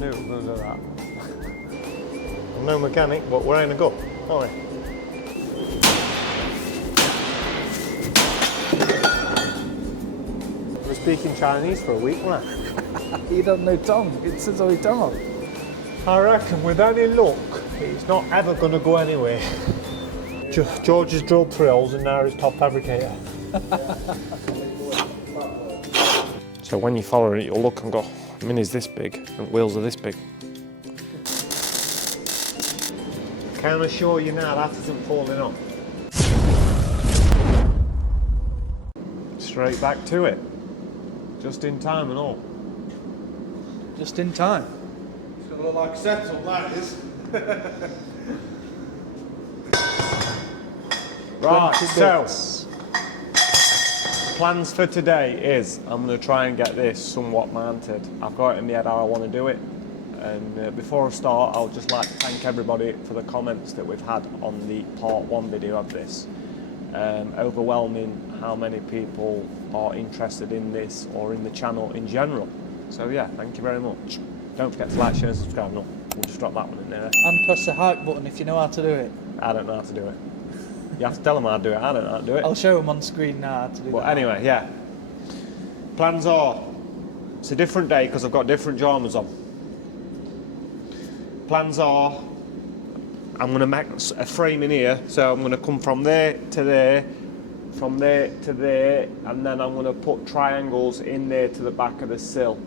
knew it was going to do that. I'm no mechanic, but we're having a go, aren't we? We're speaking Chinese for a week, weren't we? You don't know tongue. It says only tongue. I reckon with any luck, it's not ever going to go anywhere. George has drilled 3 holes and now he's top fabricator. So when you follow it, you'll look and go, Mini's this big and wheels are this big. Can I assure you now that isn't falling off. Straight back to it. Just in time and all. Just in time. It's gonna look like settled, that is. Right, so plans for today is I'm going to try and get this somewhat mounted. I've got it in my head how I want to do it, and before I start I'll just like to thank everybody for the comments that we've had on the part 1 video of this. Overwhelming how many people are interested in this or in the channel in general. So yeah, thank you very much. Don't forget to like, share and subscribe. No, we'll just drop that one in there. And press the hype button if you know how to do it. I don't know how to do it. You have to tell them how to do it. I don't know how to do it. I'll show them on screen now how to do But that. anyway, yeah. Plans are, it's a different day because I've got different pyjamas on. Plans are, I'm going to make a frame in here, so I'm going to come from there to there, from there to there, and then I'm going to put triangles in there to the back of the sill.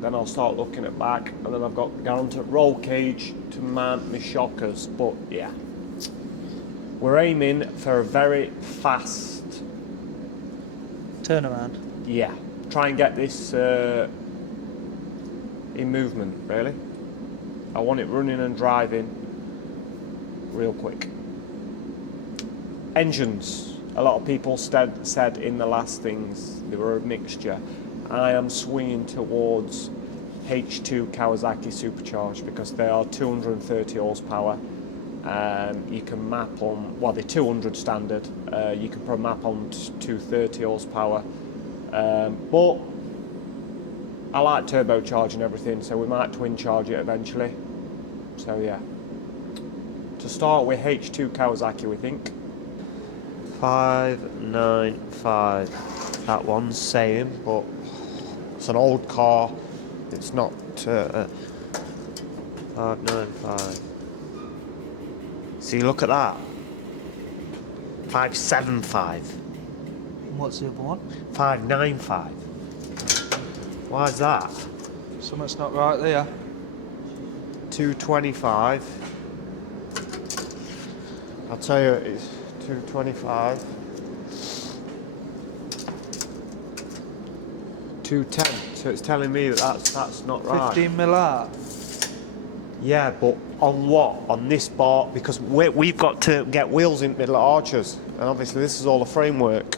Then I'll start looking at back, and then I've got guaranteed roll cage to mount my shockers. But yeah, we're aiming for a very fast turnaround. Yeah, try and get this in movement, really. I want it running and driving real quick. Engines, a lot of people said in the last things they were a mixture. I am swinging towards H2 Kawasaki Supercharged because they are 230 horsepower. You can map on, well, they're 200 standard. You can probably map on 230 horsepower. But I like turbocharging everything, so we might twin charge it eventually. So yeah. To start with H2 Kawasaki, we think. 595. That one's same, but it's an old car. It's not 595. See, look at that. 575. And what's the other one? 595. Why is that? Something's not right there. 225. I'll tell you, it's 225. 210. So it's telling me that that's not right. 15 mil out. Yeah, but on what? On this bar, because we've got to get wheels in middle of arches, and obviously this is all the framework.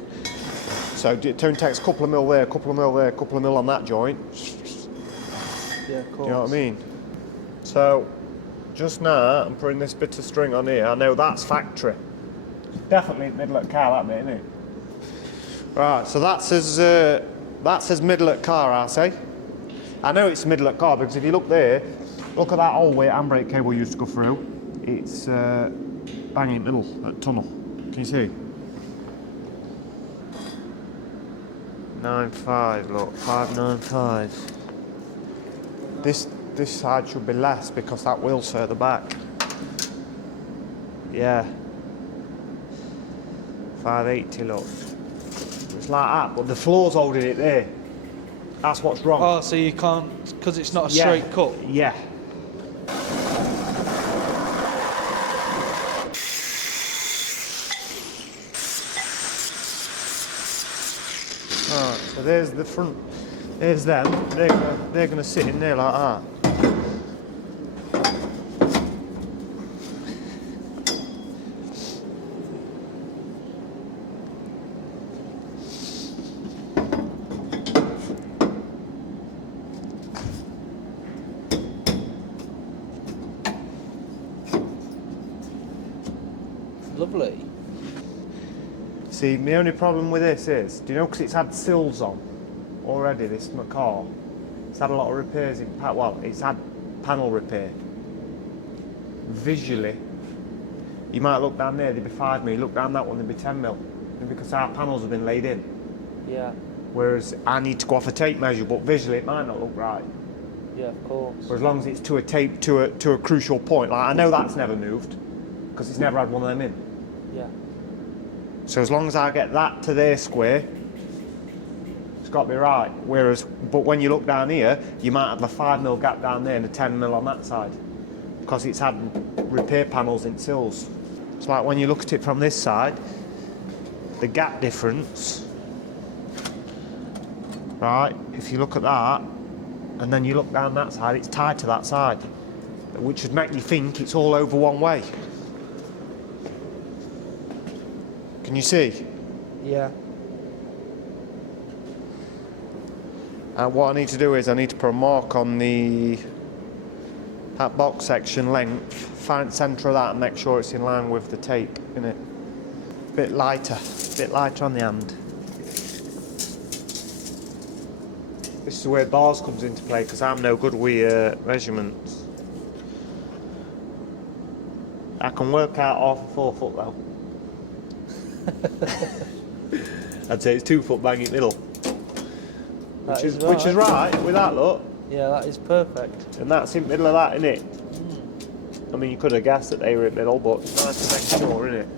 So it only takes a couple of mil there, a couple of mil there, a couple of mil on that joint. Yeah, of course. Do you know what I mean? So just now I'm putting this bit of string on here. I know that's factory. Definitely middle of car, that bit, isn't it? Right, so that says middle of car, I say. I know it's middle of car because if you look there, look at that old way handbrake cable used to go through. It's bang in the middle, that tunnel. Can you see? 95, look, 595. This side should be less because that wheel's further back. Yeah. 580, look. It's like that, but the floor's holding it there. That's what's wrong. Oh, so you can't, because it's not a straight cut? Yeah. Alright, so there's the front, there's them. They're gonna sit in there like that. Lovely. See, my only problem with this is, do you know, because it's had sills on already, this car, it's had a lot of repairs in, well, it's had panel repair. Visually, you might look down there, they'd be 5 mil. Look down that one, they'd be 10 mil. And because our panels have been laid in. Yeah. Whereas I need to go off a tape measure, but visually it might not look right. Yeah, of course. But as long as it's to a tape to a crucial point, like I know that's never moved because it's never had one of them in. Yeah. So as long as I get that to their square, it's got to be right. Whereas, but when you look down here, you might have a 5 mil gap down there and a 10 mil on that side because it's had repair panels in sills. It's like when you look at it from this side, the gap difference, right? If you look at that, and then you look down that side, it's tied to that side, which would make you think it's all over one way. Can you see? Yeah. And what I need to do is I need to put a mark on that box section length, find the centre of that and make sure it's in line with the tape, innit? Bit lighter on the hand. This is where bars comes into play because I'm no good with measurements. I can work out half a 4 foot though. I'd say it's 2 foot bang in the middle. Which is right with that look. Yeah, that is perfect. And that's in the middle of that, isn't it? I mean, you could have guessed that they were in the middle, but it's nice to make sure, isn't it?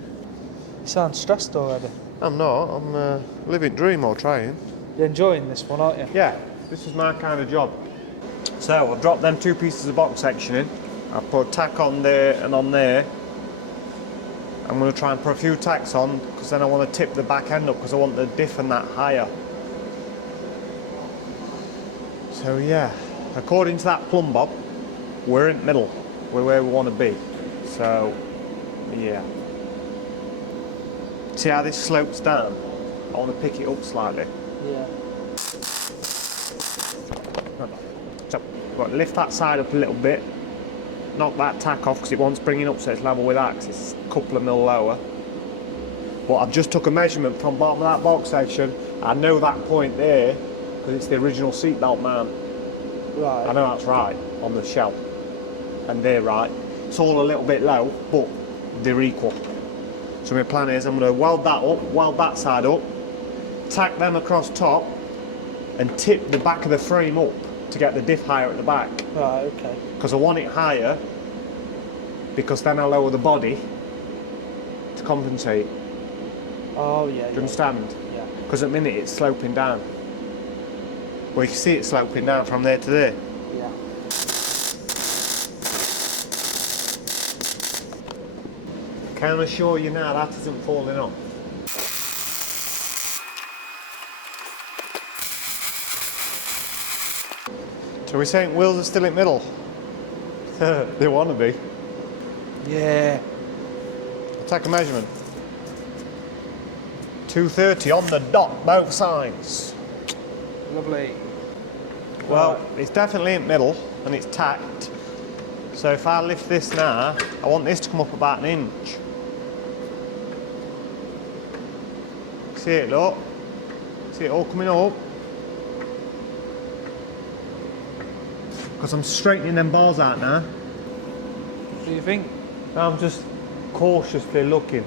You sound stressed already. I'm not. I'm living dream or trying. You're enjoying this one, aren't you? Yeah, this is my kind of job. So I've dropped them 2 pieces of box section in. I've put a tack on there and on there. I'm going to try and put a few tacks on because then I want to tip the back end up because I want the diff and that higher. So yeah, according to that plumb bob, we're in the middle. We're where we want to be. So yeah. See how this slopes down? I want to pick it up slightly. Yeah. So we've got to lift that side up a little bit. Knock that tack off because it wants bringing up so it's level with that because it's a couple of mil lower. But I've just took a measurement from bottom of that box section. I know that point there because it's the original seatbelt mount. Right. I know that's right on the shell. And they're right. It's all a little bit low, but they're equal. So my plan is I'm going to weld that up, weld that side up, tack them across top, and tip the back of the frame up to get the diff higher at the back. Right, okay. Because I want it higher, because then I lower the body to compensate. Oh, yeah. Do you understand? Yeah. Because at the minute it's sloping down. Well, you can see it sloping down from there to there. Yeah. Can I assure you now that isn't falling off? So we're saying wheels are still in the middle? They want to be. Yeah. I'll take a measurement. 230 on the dot, both sides. Lovely. Well, it's definitely in the middle and it's tacked. So if I lift this now, I want this to come up about 1 inch. See it, look? See it all coming up? Because I'm straightening them bars out now. What do you think? I'm just cautiously looking.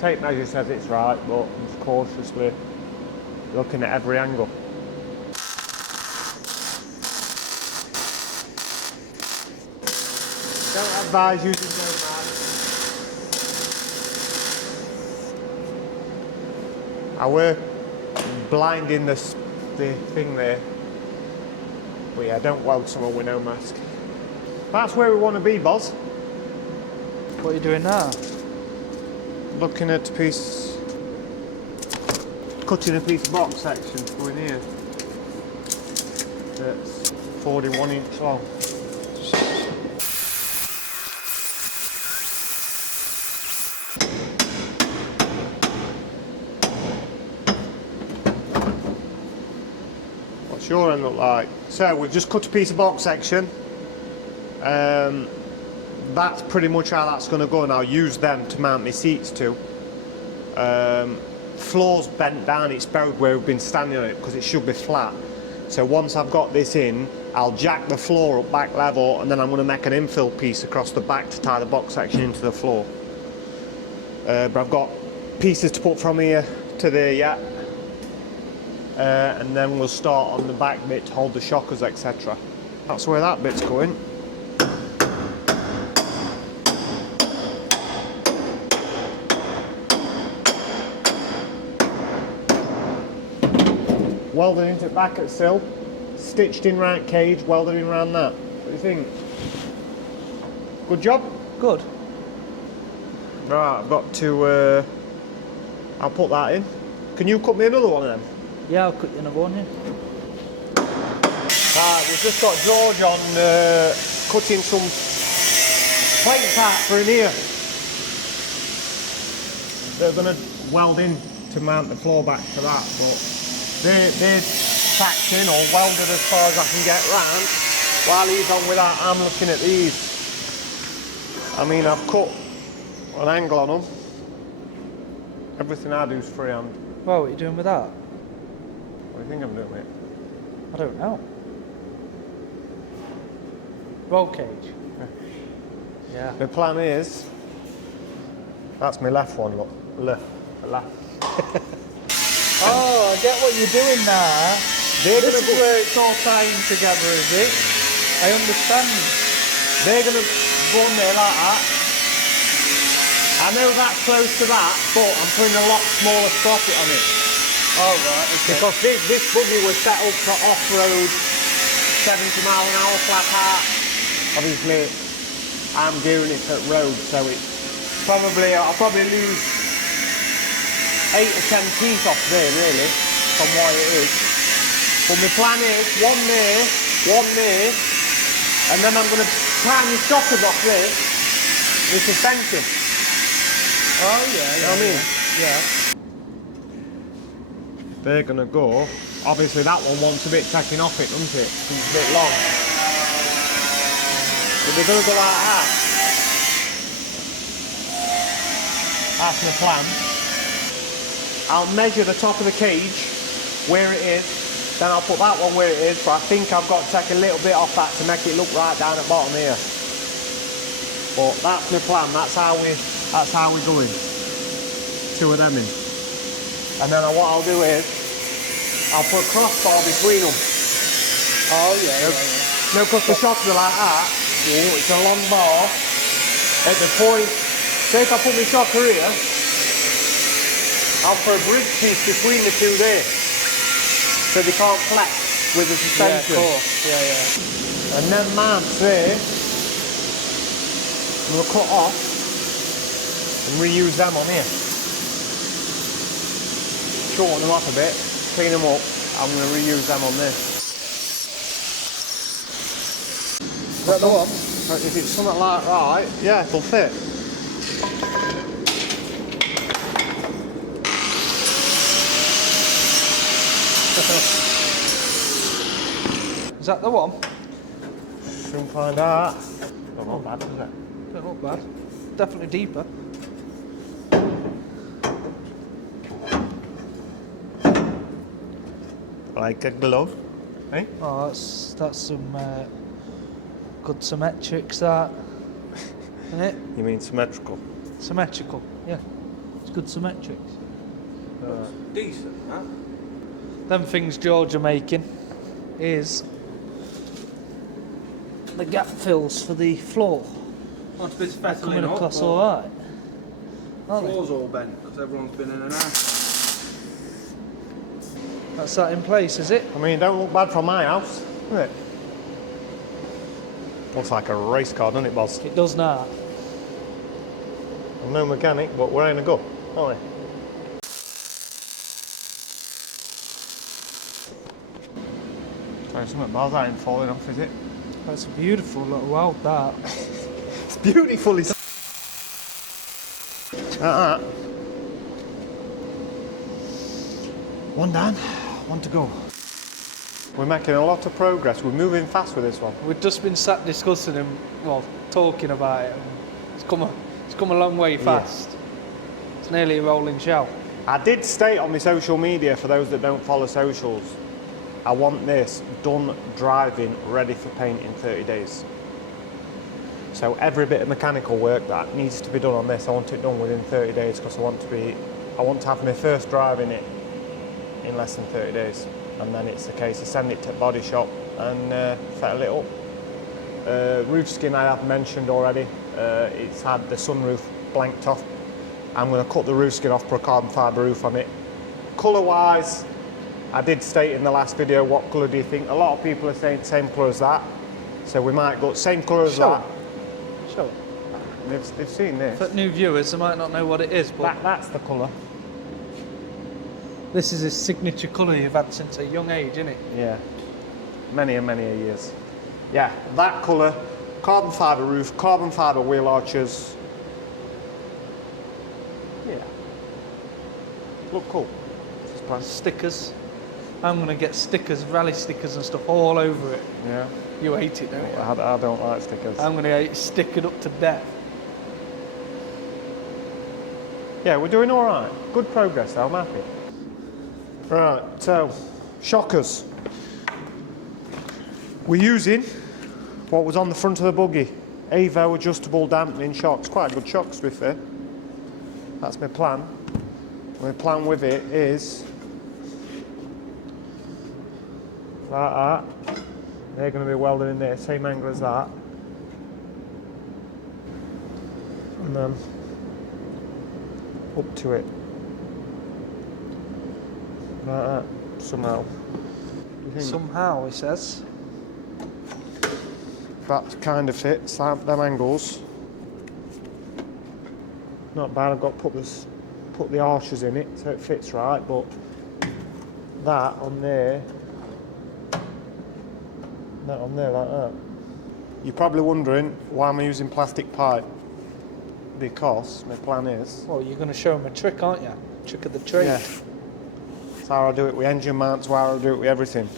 Tape measure says it's right, but I'm just cautiously looking at every angle. Don't advise using no man. I work blinding the thing there. But yeah, don't weld someone with no mask. That's where we want to be, boss. What are you doing now? Looking at a piece, cutting a piece of box section to go in here. That's 41 inch long. What's your end look like? So we've just cut a piece of box section. That's pretty much how that's going to go, and I'll use them to mount my seats to. Floor's bent down, it's buried where we've been standing on it because it should be flat. So once I've got this in, I'll jack the floor up back level, and then I'm going to make an infill piece across the back to tie the box section into the floor. But I've got pieces to put from here to there yet. And then we'll start on the back bit to hold the shockers, etc. That's where that bit's going. Welded into it back at sill, stitched in round cage, welded in round that. What do you think? Good job? Good. Right, I've got to, I'll put that in. Can you cut me another one of them? Yeah, I'll cut you another one, yeah. Right, we've just got George on cutting some plates out for in here. They're going to weld in to mount the floor back to that, but they're tacked in or welded as far as I can get round. While he's on with that, I'm looking at these. I mean, I've cut an angle on them. Everything I do is freehand. Well, what are you doing with that? What do you think I'm doing, mate? I don't know. Roll cage. Yeah. The plan is, that's my left one, look. Left. Oh, I get what you're doing now. They're This gonna is go, where it's all tying together, is it? I understand. they're going to go on there like that. I know that's close to that, but I'm putting a lot smaller sprocket on it. Oh, right, okay. Because this buggy was set up for off-road, 70 mile an hour flat out. Obviously, I'm gearing it at road, so it's probably, I'll probably lose 8 or 10 teeth off there, really, from what it is. But my plan is one there, and then I'm going to prime the shockers off this with suspension. Oh, yeah, You know what I mean? Yeah. They're going to go. Obviously, that one wants a bit taking off it, doesn't it? 'Cause it's a bit long. But they're going to go like that. That's my plan. I'll measure the top of the cage where it is, then I'll put that one where it is, but I think I've got to take a little bit off that to make it look right down at bottom here. But that's my plan, that's how we're going. 2 of them in. And then what I'll do is, I'll put a crossbar between them. Oh, yeah. No, because the shockers are like that. Oh, it's a long bar. At the point, say if I put my shocker here, I'll put a bridge piece between the 2 there. So they can't flex with the suspension. Yeah, of course. Yeah. And then mounts there, we'll cut off and reuse them on here. Shorten them up a bit, clean them up, I'm going to reuse them on this. Is that the one? If it's something like right, yeah, it'll fit. Is that the one? Soon find out. Don't look bad, does it? Don't look bad. Definitely deeper. Like a glove, eh? Oh, that's some good symmetrics, that. Isn't it? You mean symmetrical? Symmetrical, yeah. It's good symmetrics. Decent, huh? Them things George are making is the gap fills for the floor. Want a bit of They're fettling coming up, across or alright. Aren't they? floor's all bent because everyone's been in and out. That's that in place, is it? I mean, don't look bad from my house, does it? Looks like a race car, doesn't it, boss? It does now. I'm no mechanic, but we're in a go, aren't we? Sorry, something bad, that ain't falling off, is it? That's a beautiful little weld, that. It's beautiful, it's... One down, one to go. We're making a lot of progress, we're moving fast with this one. We've just been sat discussing and, well, talking about it. And it's come a long way fast. It's nearly a rolling shell. I did state on my social media, for those that don't follow socials, I want this done driving, ready for paint in 30 days. So every bit of mechanical work that needs to be done on this, I want it done within 30 days because I want to have my first drive in it in less than 30 days. And then it's a case of sending it to the body shop and fettle it up. Roof skin I have mentioned already. It's had the sunroof blanked off. I'm going to cut the roof skin off, put a carbon fibre roof on it. Colour wise, I did state in the last video, what colour do you think? A lot of people are saying same colour as that. So we might go same colour as that. Sure. They've seen this. For new viewers, they might not know what it is, but That's the colour. this is his signature colour you've had since a young age, isn't it? Yeah, many and many years. Yeah, that colour, carbon fibre roof, carbon fibre wheel arches. Yeah, look cool. Stickers. I'm going to get stickers, rally stickers and stuff all over it. Yeah, You hate it, don't you? I don't like stickers. I'm going to get it stickered up to death. Yeah, we're doing all right. Good progress, though, I'm happy. Right, so shockers. We're using what was on the front of the buggy, Avo adjustable dampening shocks. Quite good shocks, to be fair. That's my plan. My plan with it is like that. They're going to be welded in there, same angle as that. And then up to it. Like that, somehow. Somehow, he says. That kind of fits, them angles. Not bad, I've got to put the arches in it so it fits right, but that on there like that. You're probably wondering why am I using plastic pipe? Because my plan is... Well, you're going to show him a trick, aren't you? Trick of the trade. Yeah. That's how I do it with engine mounts, how I do it with everything.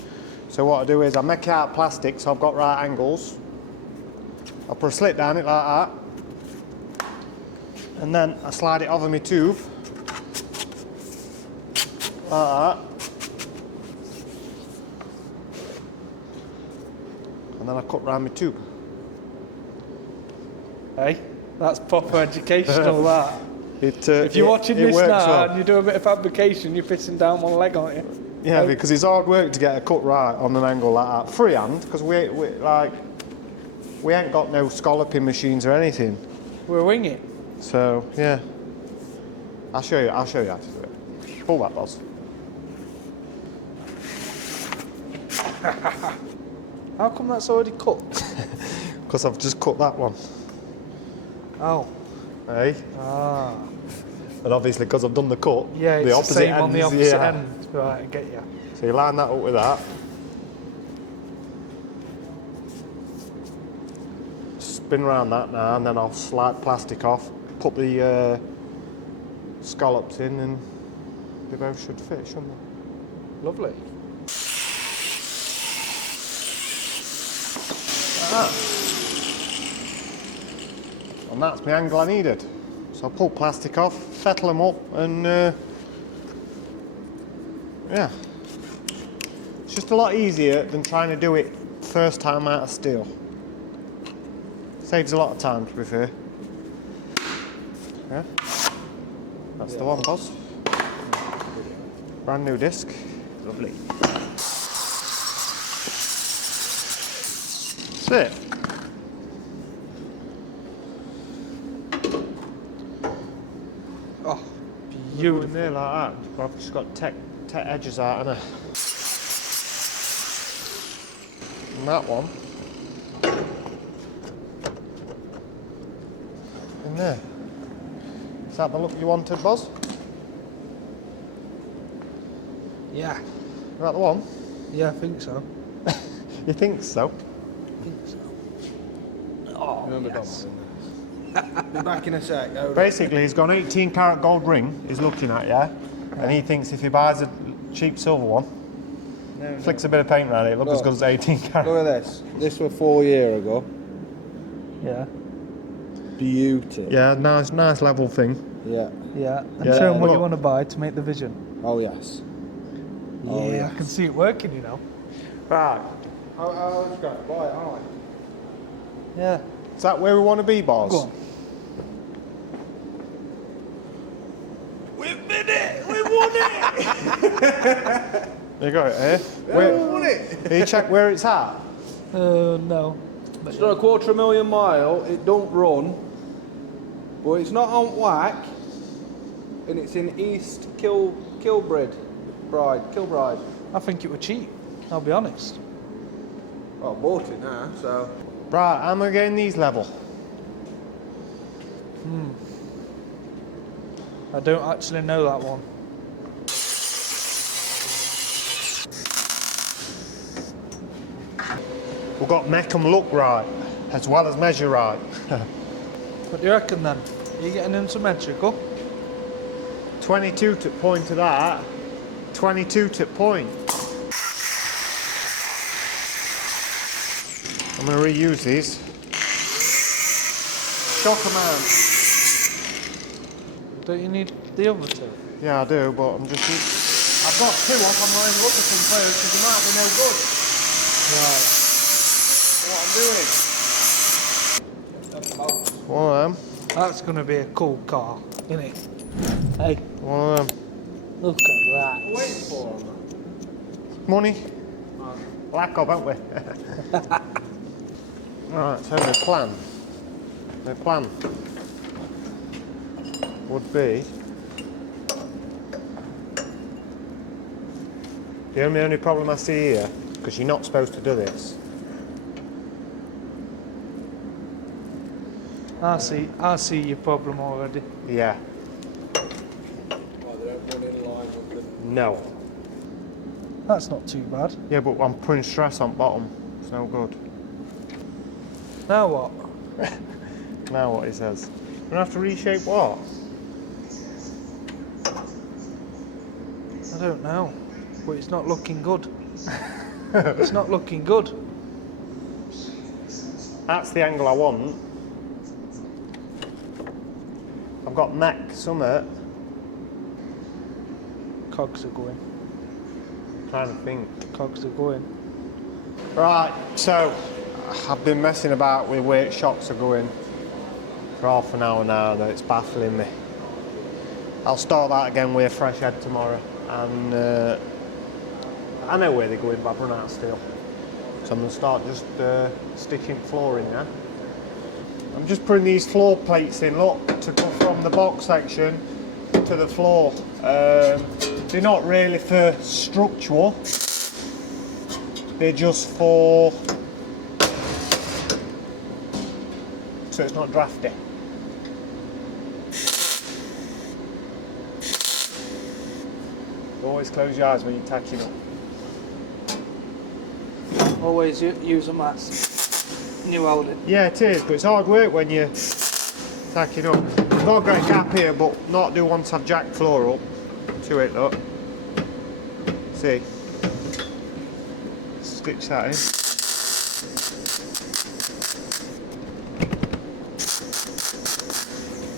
So what I do is I make it out of plastic so I've got right angles. I put a slit down it like that. And then I slide it over my tube. Like that. And then I cut round my tube. Hey, that's proper educational, that. If you're watching it this works now well. and you do a bit of fabrication, you're pissing down one leg, aren't you? Yeah, because it's hard work to get a cut right on an angle like that. Freehand, because we ain't got no scalloping machines or anything. We're winging it. So yeah, I'll show you how to do it. Pull that, boss. How come that's already cut? Because I've just cut that one. Oh. Hey? Ah. And obviously because I've done the cut, Yeah, it's the opposite same on the ends, opposite yeah. end. Right, I get you. So you line that up with that. Spin around that now, and then I'll slide plastic off, put the scallops in, and they both should fit, shouldn't they? Lovely. And that's my angle I needed. So I'll pull plastic off, fettle them up, and yeah. It's just a lot easier than trying to do it first time out of steel. Saves a lot of time, to be fair. Yeah. That's the one, boss. Brand new disc. Lovely. That's it. Oh, Beautiful. beautiful. In there like that. I've just got tech edges out, and that one. In there. Is that the look you wanted, Boz? Yeah. Is that the one? Yeah, I think so. You think so? I think so. Oh, Remember yes. Be back in a sec. Hold on. Basically, he's got an 18 carat gold ring he's looking at, yeah? And he thinks if he buys a cheap silver one, No, flicks a bit of paint around it, look as good as 18 carat. Look at this. This was 4 years ago. Yeah. Beauty. Yeah, nice level thing. Yeah. Yeah. And Yeah, show him what you look. want to buy to make the vision. Oh yes. Yeah, Oh, yes. I can see it working, you know. Right. I was going to buy it, aren't Yeah. Is that where we want to be, boss? Go on. We did it! We won it! You got it, eh? we won it! Can you check where it's at? No. I? It's done 250,000 miles, it don't run, but it's not on whack, and it's in East Kilbride. I think it was cheap, I'll be honest. Well, I bought it now, so... Right, how am I getting these level? I don't actually know that one. We've got to make them look right, as well as measure right. What do you reckon then? Are you getting them symmetrical? 22 to point to that, 22 to point. I'm going to reuse these. Shock amount. Don't you need the other two? Yeah, I do, but I'm just... I've got two up, I'm going to look at them first because they might be no good. What I'm doing. One of them. That's going to be a cool car, isn't it? Hey, One of them. look at that. Wait for them. Money. Black up, haven't we? Right, so the plan would be the only problem I see here, because you're not supposed to do this. I see your problem already. Yeah. Well, they don't run in line with the... No. That's not too bad. Yeah, but I'm putting stress on bottom. It's no good. Now what? Now what he says. We're gonna have to reshape what? I don't know, but it's not looking good. It's not looking good. That's the angle I want. I've got mech summit. Cogs are going. Trying to think. Cogs are going. Right, so I've been messing about with where shocks are going for half an hour now and it's baffling me. I'll start that again with a fresh head tomorrow and I know where they're going but I've run out of steel. So I'm going to start just stitching flooring now. I'm just putting these floor plates in, look, to go from the box section to the floor. They're not really for structural, they're just for so it's not drafty. Always close your eyes when you're tacking up. Always use a mask. New welding. Yeah, it is, but it's hard work when you're tacking up. I've got a great gap here, but not do once I've jacked floor up to it, look. See? Stitch that in.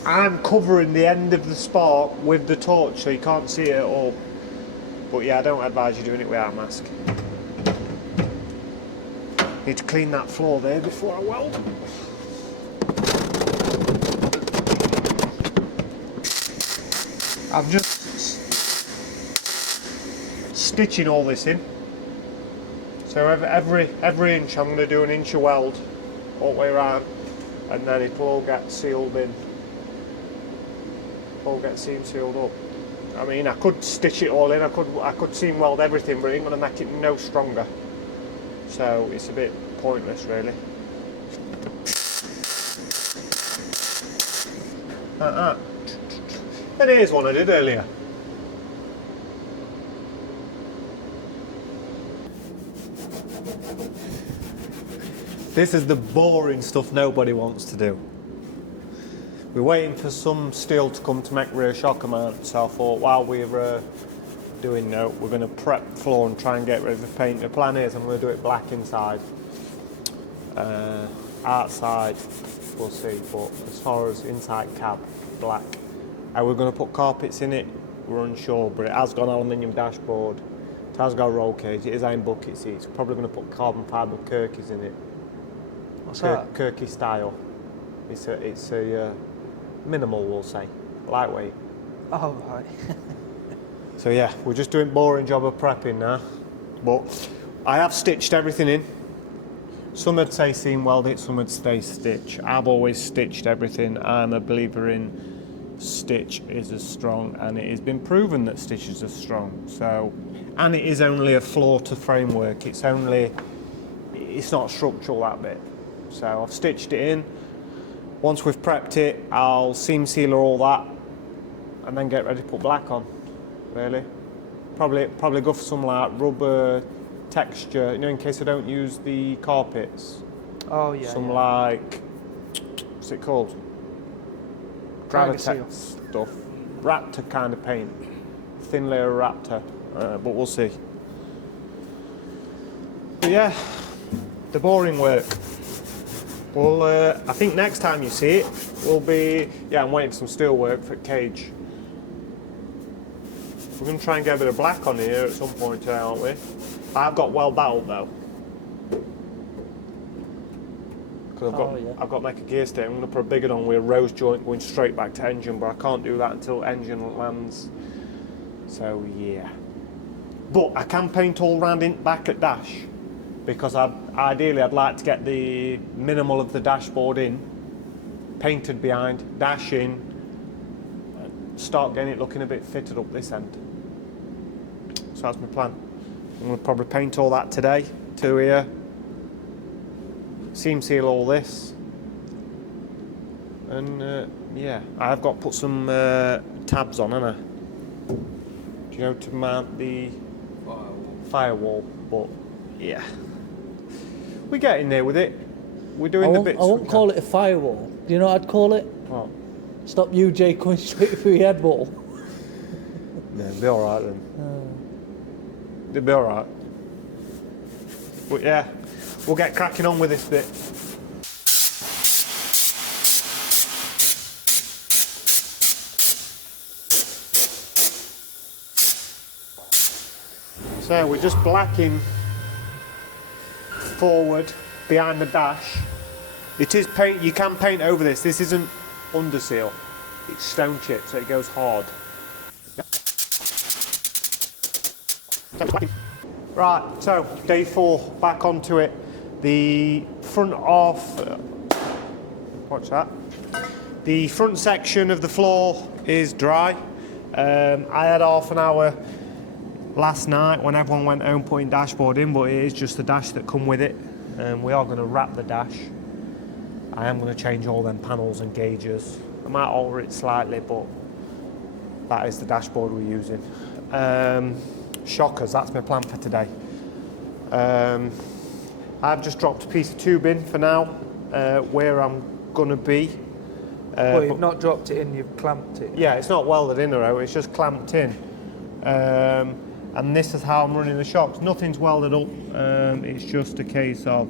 I'm covering the end of the spark with the torch so you can't see it at all. But yeah, I don't advise you doing it without a mask. Need to clean that floor there before I weld. I'm just stitching all this in. So every inch I'm going to do an inch of weld all the way around, and then it'll all get sealed in. All get seam sealed up. I mean, I could stitch it all in. I could seam weld everything, but it ain't going to make it no stronger. So it's a bit pointless, really. And here's one I did earlier. This is the boring stuff nobody wants to do. We're waiting for some steel to come to make rear shock mount, so I thought while we're doing that, we're going to prep the floor and try and get rid of the paint. The plan is I'm going to do it black inside. Outside, we'll see, but as far as inside cab, black. We're going to put carpets in it, we're unsure, but it has got an aluminium dashboard, has got a roll cage. It is iron bucket seats. We're probably going to put carbon fibre Kirkies in it. What's that? Kirky style. It's a minimal, we'll say, lightweight. Oh, right. So yeah, we're just doing boring job of prepping now. But I have stitched everything in. Some would say seam weld it, some would say stitch. I've always stitched everything. I'm a believer in stitch is as strong, and it has been proven that stitches are strong. So, and it is only a floor to framework. It's not structural, that bit. So I've stitched it in. Once we've prepped it, I'll seam sealer all that and then get ready to put black on, really. Probably go for some like rubber texture, you know, in case I don't use the carpets. Oh, yeah. Some yeah. like, what's it called? Gravitex stuff. Raptor kind of paint. Thin layer Raptor, but we'll see. But yeah, the boring work. Well, I think next time you see it will be, yeah, I'm waiting for some steel work for cage. We're going to try and get a bit of black on here at some point today, aren't we? I've got weld that up though. Because I've got to make a gear stick. I'm going to put a bigger on with a rose joint going straight back to engine, but I can't do that until engine lands. So yeah. But I can paint all round in back at dash, because ideally I'd like to get the minimal of the dashboard in, painted behind, dash in, and start getting it looking a bit fitted up this end. So that's my plan. I'm going to probably paint all that today to here, seam seal all this, and yeah, I've got to put some tabs on, haven't I? Do you know, to mount the firewall? But yeah, we're getting there with it. We're doing the bits. I won't call it a firewall. Do you know what I'd call it? What? Stop UJ coming straight through your head wall. Yeah, it'll be alright then. It'll be alright. But yeah, we'll get cracking on with this bit. So we're just blacking forward behind the dash. It is paint, you can paint over this. This isn't under seal, it's stone chip, so it goes hard. Right, so day 4, back onto it. The front of, watch that. The front section of the floor is dry. I had half an hour last night when everyone went home putting dashboard in, but it is just the dash that come with it. We are going to wrap the dash. I am going to change all them panels and gauges. I might alter it slightly, but that is the dashboard we're using. Shockers, that's my plan for today. I've just dropped a piece of tube in for now, where I'm going to be. Well, you've not dropped it in, you've clamped it. Yeah, it's not welded in though, it's just clamped in. And this is how I'm running the shocks. Nothing's welded up, it's just a case of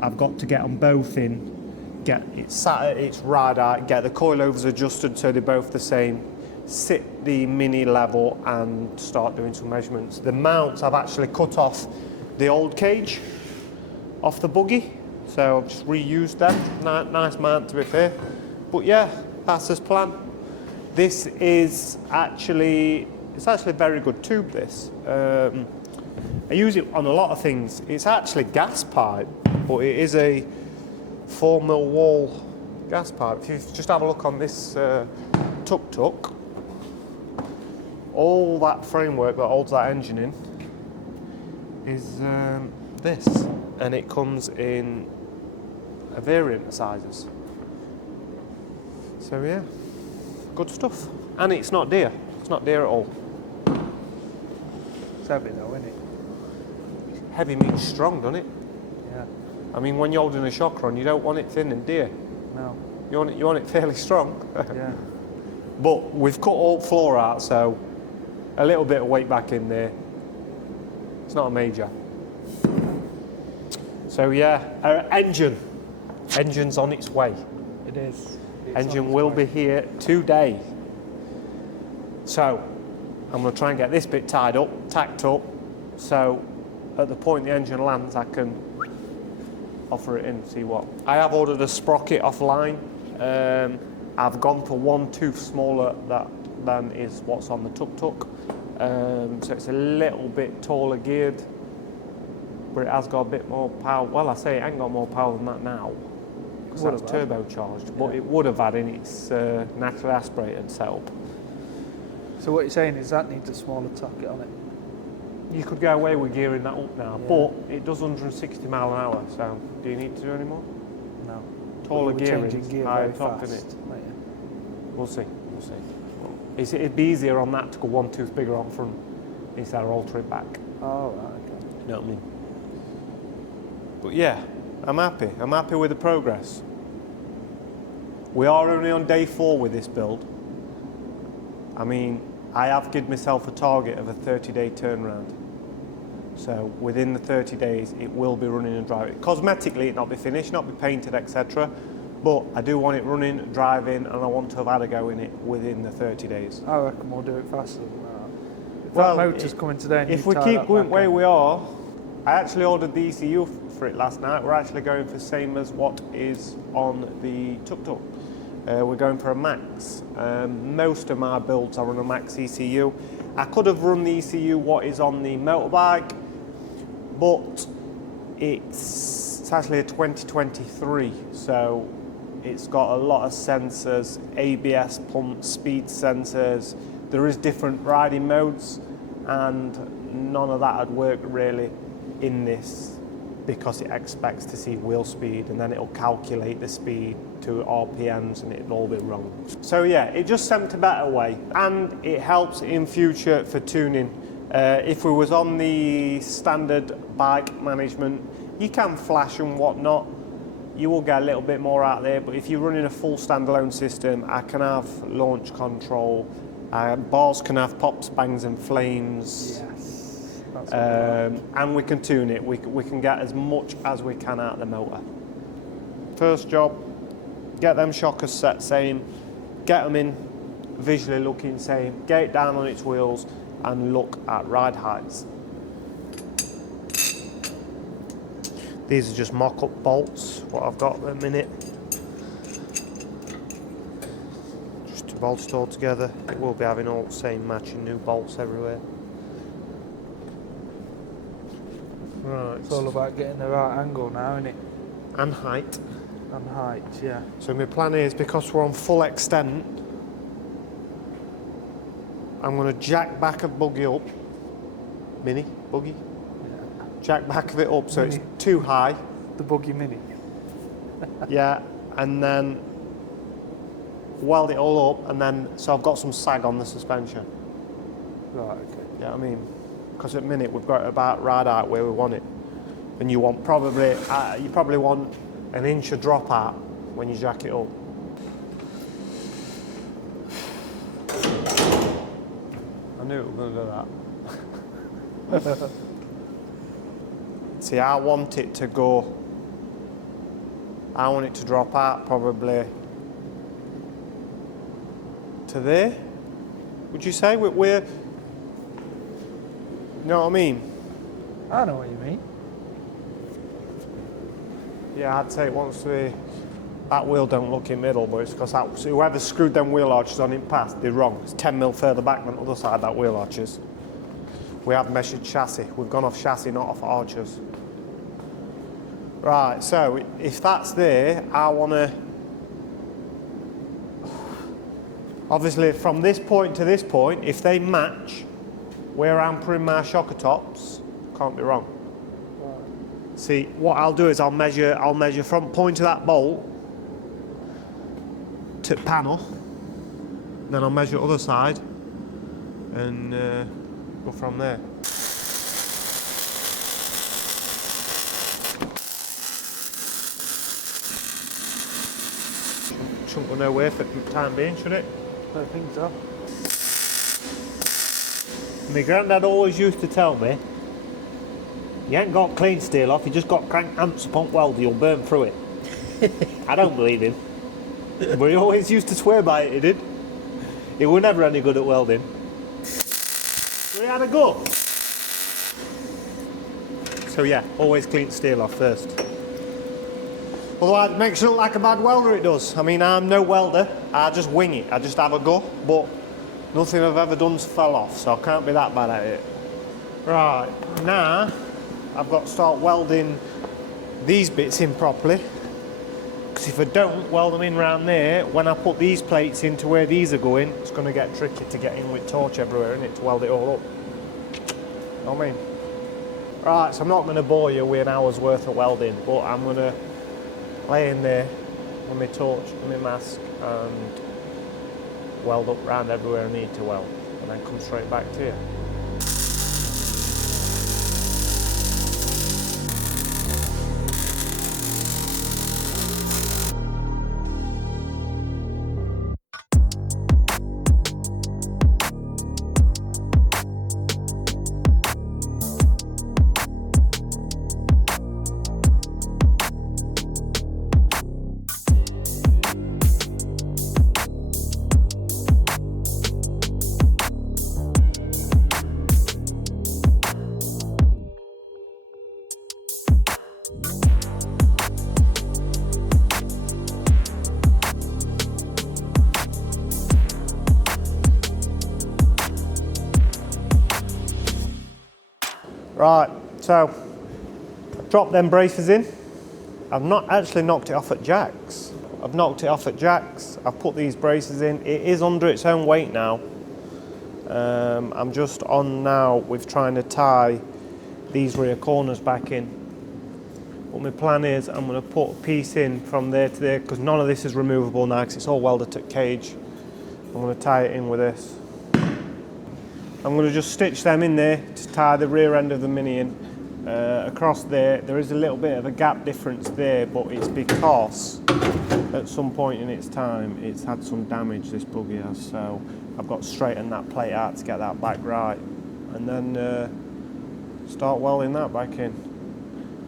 I've got to get them both in, get it sat at its radar, get the coilovers adjusted so they're both the same, sit the Mini level and start doing some measurements. The mounts, I've actually cut off the old cage off the buggy, so I've just reused them. Nice mount, to be fair. But yeah, that's his plan. This is actually, it's actually a very good tube, this. I use it on a lot of things. It's actually gas pipe, but it is a 4mm wall gas pipe. If you just have a look on this tuk-tuk, all that framework that holds that engine in is this, and it comes in a variant of sizes. So yeah, good stuff. And it's not dear. It's not dear at all. It's heavy though, isn't it? Heavy means strong, doesn't it? Yeah. I mean, when you're holding a shocker on, you don't want it thin and dear. No. You want it fairly strong. Yeah. But we've cut all floor out, so a little bit of weight back in there. It's not a major. So yeah, our engine's on its way. It is. Engine will be here today. So I'm going to try and get this bit tied up, tacked up, So at the point the engine lands, I can offer it in, see what. I have ordered a sprocket offline. I've gone for 1 tooth smaller than is what's on the tuk-tuk. So it's a little bit taller geared, but it has got a bit more power. Well, I say it ain't got more power than that now, because that's turbocharged, but it would have had in its naturally aspirated setup. So what you're saying is that needs a smaller socket on it? You could get away with gearing that up now, but it does 160 mile an hour, so do you need to do any more? No. Taller gearing, gear higher very top, fast, isn't it? later. We'll see, we'll see. It'd be easier on that to go 1 tooth bigger on front instead of alter it back. Oh, right, okay. You know what I mean? But yeah, I'm happy. I'm happy with the progress. We are only on day 4 with this build. I mean, I have given myself a target of a 30-day turnaround. So within the 30 days, it will be running and driving. Cosmetically, it not be finished, not be painted, etc. But I do want it running, driving, and I want to have had a go in it within the 30 days. I reckon we'll do it faster than that. If Well, that motor's coming today and if you we tie keep that going back where in- we are, I actually ordered the ECU for it last night. We're actually going for the same as what is on the tuk-tuk. We're going for a max. Most of my builds are on a max ECU. I could have run the ECU what is on the motorbike, but it's actually a 2023, so it's got a lot of sensors, ABS pump, speed sensors. There is different riding modes, and none of that would work really in this, because it expects to see wheel speed and then it'll calculate the speed to RPMs and it'll all be wrong. So yeah, it just sent a better way, and it helps in future for tuning. If we was on the standard bike management, you can flash and whatnot, you will get a little bit more out there, but if you're running a full standalone system, I can have launch control, bars can have pops, bangs and flames. Yes. That's what we like. And we can tune it. We can get as much as we can out of the motor. First job, get them shockers set same, get them in visually looking same, get it down on its wheels and look at ride heights. These are just mock-up bolts, what I've got at the minute. Just 2 bolts stored together. We'll be having all the same matching new bolts everywhere. Right. It's all about getting the right angle now, isn't it? And height. And height, yeah. So my plan is, because we're on full extent, I'm going to jack back a buggy up. Mini buggy. Jack back of it up so Mini. it's too high. The buggy mini. Yeah, and then weld it all up, and then so I've got some sag on the suspension. Right, okay. Yeah, I mean, because at the minute we've got it about ride out where we want it, and you want probably you probably want an inch of drop out when you jack it up. I knew it was going to do that. See, I want it to go. I want it to drop out probably to there. Would you say we're you know what I mean? I know what you mean. Yeah, I'd say it wants to be. That wheel don't look in middle, but it's because whoever screwed them wheel arches on in past, they're wrong. It's 10 mil further back than the other side, that wheel arches. We have measured chassis. We've gone off chassis, not off arches. Right, so if that's there, I want to... Obviously, from this point to this point, if they match where I'm putting my shocker tops, can't be wrong. See, what I'll do is I'll measure from point of that bolt to panel, then I'll measure other side and go from there. Shouldn't go nowhere for the time being, should it? I think so. My granddad always used to tell me, you ain't got clean steel off, you just got crank amps upon welder, you'll burn through it. I don't believe him. But he always used to swear by it, he did. He was never any good at welding. But he had a go. So yeah, always clean steel off first. Otherwise it makes you look like a bad welder, it does. I mean, I'm no welder, I just wing it, I just have a go, but nothing I've ever done's fell off, so I can't be that bad at it. Right, now I've got to start welding these bits in properly, because if I don't weld them in round there, when I put these plates into where these are going, it's going to get tricky to get in with torch everywhere, isn't it, to weld it all up. You know what I mean? Right, so I'm not going to bore you with an hour's worth of welding, but I'm going to lay in there with my torch and my mask and weld up round everywhere I need to weld, and then come straight back to you. Right, so I've dropped them braces in. I've not actually knocked it off at jacks. I've knocked it off at jacks. I've put these braces in. It is under its own weight now. I'm just on now with trying to tie these rear corners back in. What my plan is, I'm going to put a piece in from there to there, because none of this is removable now because it's all welded to cage. I'm going to tie it in with this. I'm going to just stitch them in there to tie the rear end of the Mini in. Across there, there is a little bit of a gap difference there, but it's because at some point in its time it's had some damage, this buggy has, so I've got to straighten that plate out to get that back right, and then start welding that back in.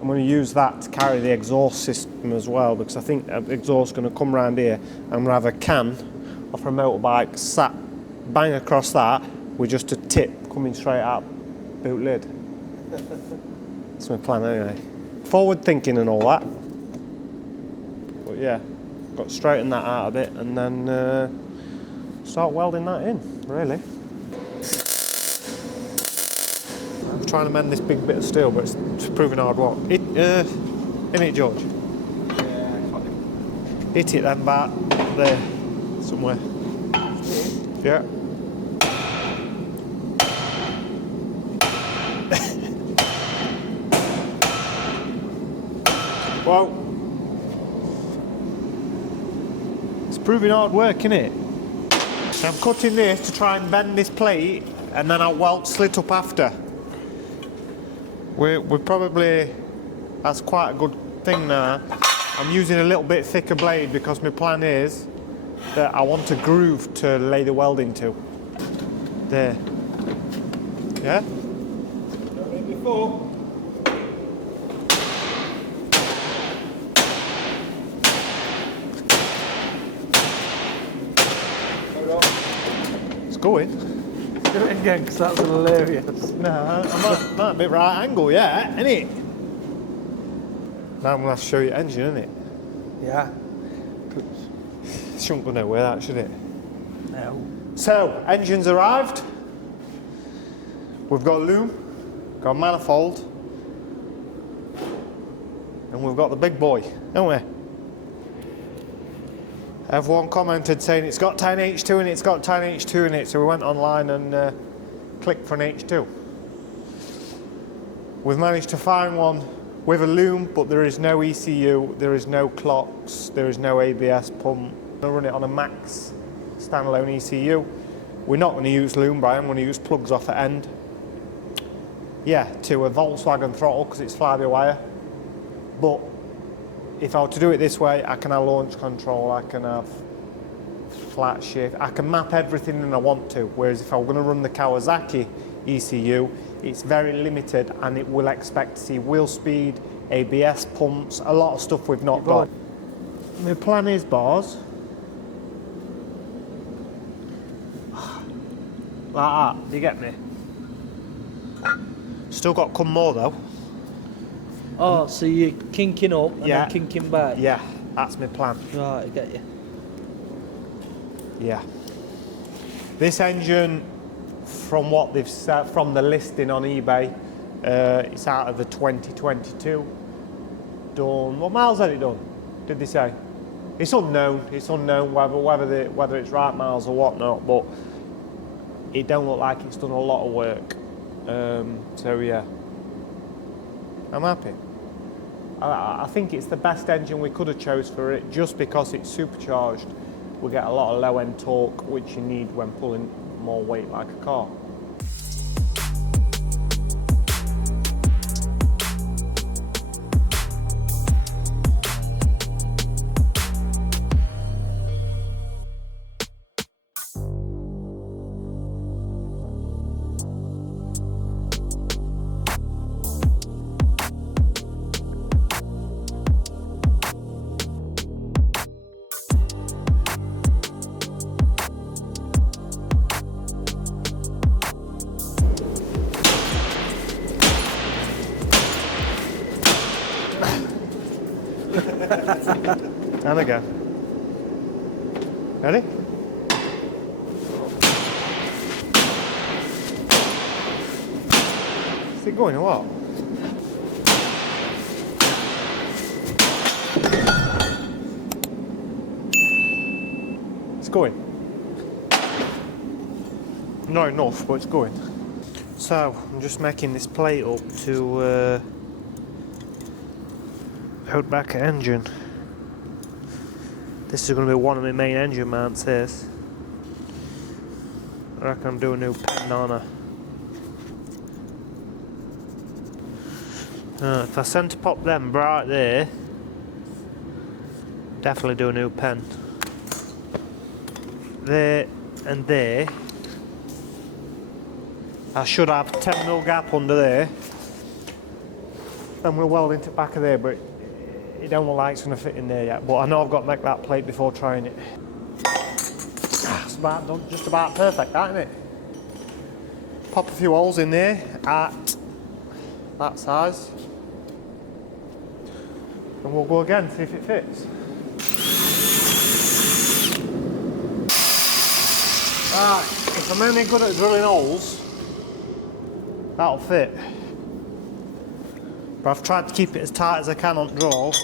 I'm going to use that to carry the exhaust system as well, because I think the exhaust is going to come round here. I'm going to have a can off a motorbike sat bang across that with just a tip coming straight out boot lid. That's my plan anyway. Forward thinking and all that. But yeah, got to straighten that out a bit and then start welding that in, really. I'm trying to mend this big bit of steel, but it's proving hard work. Isn't it, George? Yeah. Hit it then back there, somewhere. Yeah. Well, it's proving hard work, isn't it? I'm cutting this to try and bend this plate, and then I'll weld slit up after. We're probably, that's quite a good thing now. I'm using a little bit thicker blade because my plan is that I want a groove to lay the welding to. There. Yeah? Done it before. It's going. Do it again, because that's hilarious. No, I might be right angle, yeah, isn't it? Now I'm going to have to show you the engine, isn't it? Yeah. It shouldn't go nowhere, that, should it? No. So, engine's arrived. We've got loom, got a manifold, and we've got the big boy, don't we? Everyone commented saying it's got an H2 in it, it's got an H2 in it, so we went online and clicked for an H2. We've managed to find one with a loom, but there is no ECU, there is no clocks, there is no ABS pump. We'll run it on a max standalone ECU. We're not going to use loom, but I'm going to use plugs off the end. Yeah, to a Volkswagen throttle because it's fly-by-wire. But if I were to do it this way, I can have launch control, I can have flat shift, I can map everything that I want to. Whereas if I were going to run the Kawasaki ECU, it's very limited and it will expect to see wheel speed, ABS pumps, a lot of stuff we've not got. My plan is, bars, like that, you get me? Still got to come more though. Oh, so you're kinking up and Yeah. then kinking back? Yeah, that's my plan. Right, I get you. Yeah. This engine, from what they've said, from the listing on eBay, it's out of the 2022. Done. What miles had it done? Did they say? It's unknown. It's unknown whether it's right miles or whatnot. But it don't look like it's done a lot of work. So yeah, I'm happy. I think it's the best engine we could have chose for it, just because it's supercharged. We get a lot of low end torque, which you need when pulling more weight like a car. And again. Ready? Is it going or what? It's going. Not enough, but it's going. So, I'm just making this plate up to hold back an engine. This is going to be one of my main engine mounts, this. I reckon I'm doing a new pen on her. If I centre pop them right there, definitely do a new pen. There and there. I should have 10mm gap under there. And we'll weld into the back of there, but it don't look like it's going to fit in there yet. But I know I've got to make that plate before trying it. It's about done, just about perfect, that, isn't it? Pop a few holes in there at that size. And we'll go again, see if it fits. Right, if I'm only good at drilling holes, that'll fit. But I've tried to keep it as tight as I can on drill holes.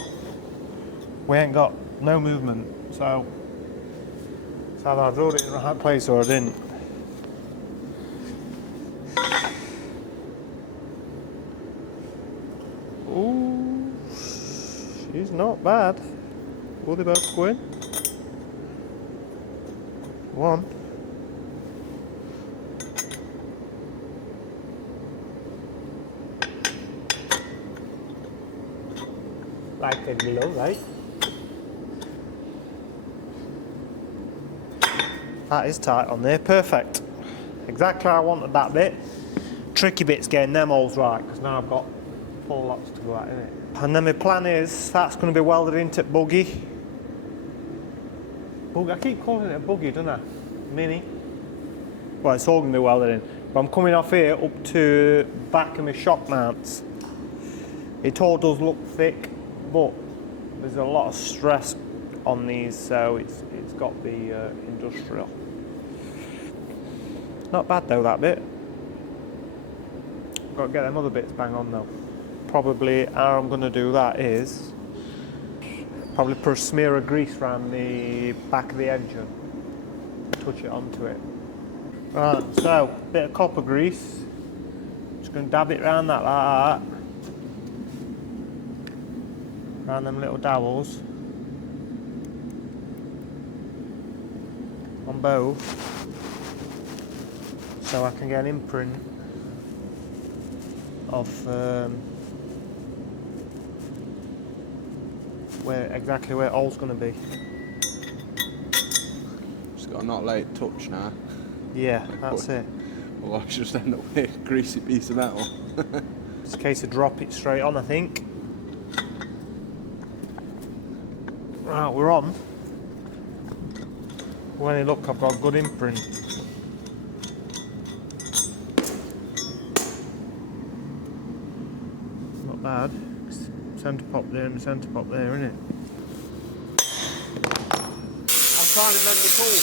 We ain't got no movement, so it's either I drilled it in the right place or I didn't. Ooh, she's not bad. Will they both go in? One. Like it below, right? That is tight on there, perfect. Exactly how I wanted that bit. Tricky bit's getting them holes right, because now I've got 4 lots to go at, innit? And then my plan is, that's going to be welded into buggy. I keep calling it a buggy, don't I? Mini. Well, it's all going to be welded in. But I'm coming off here up to back of my shock mounts. It all does look thick, but there's a lot of stress on these, so it's got the industrial. Not bad though, that bit. Got to get them other bits bang on though. Probably how I'm going to do that is probably put a smear of grease around the back of the engine, touch it onto it. Right, so bit of copper grease. Just going to dab it around that like that. Around them little dowels on both, so I can get an imprint of exactly where all's going to be. Just got to not let it touch now. Yeah, that's it. Otherwise, just end up with a greasy piece of metal. It's a case of drop it straight on, I think. Right, we're on. When you look, I've got a good imprint. Not bad. centre pop there and the centre pop there, isn't it? I'm trying to mend the tool.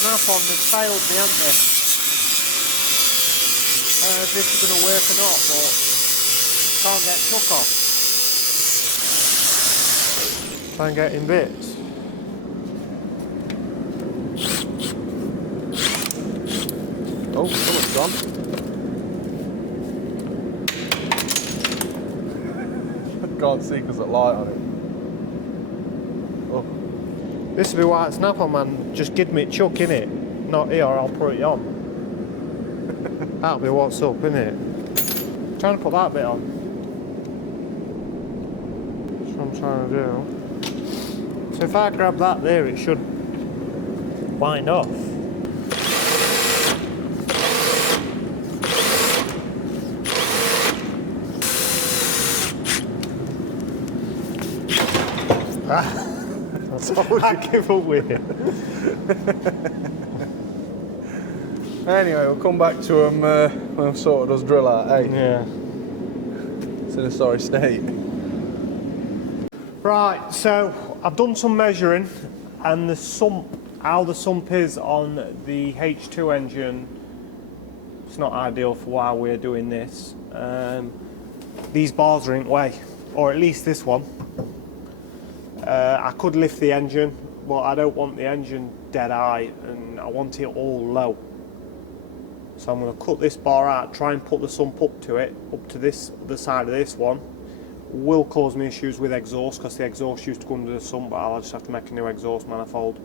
Snap-on, they've failed me, haven't they? I don't know if this is going to work or not, but can't get chuck off. Try and get in bits. Oh, someone's gone. I can't see because of the light on it. Oh. This will be why Snap-on man just give me a chuck in it. Not here, I'll put it on. That'll be what's up, isn't it? I'm trying to put that bit on. That's what I'm trying to do. So if I grab that there, it should wind off. That's all I give up with it. Anyway, we'll come back to him when I've sorted us drill out, eh? Yeah. It's in a sorry state. Right, so I've done some measuring, and the sump, how the sump is on the H2 engine, it's not ideal for why we're doing this. These bars are in the way, or at least this one. I could lift the engine, but I don't want the engine dead high, and I want it all low. So I'm going to cut this bar out, try and put the sump up to it, up to this, the side of this one. Will cause me issues with exhaust because the exhaust used to go under the sump, but I'll just have to make a new exhaust manifold.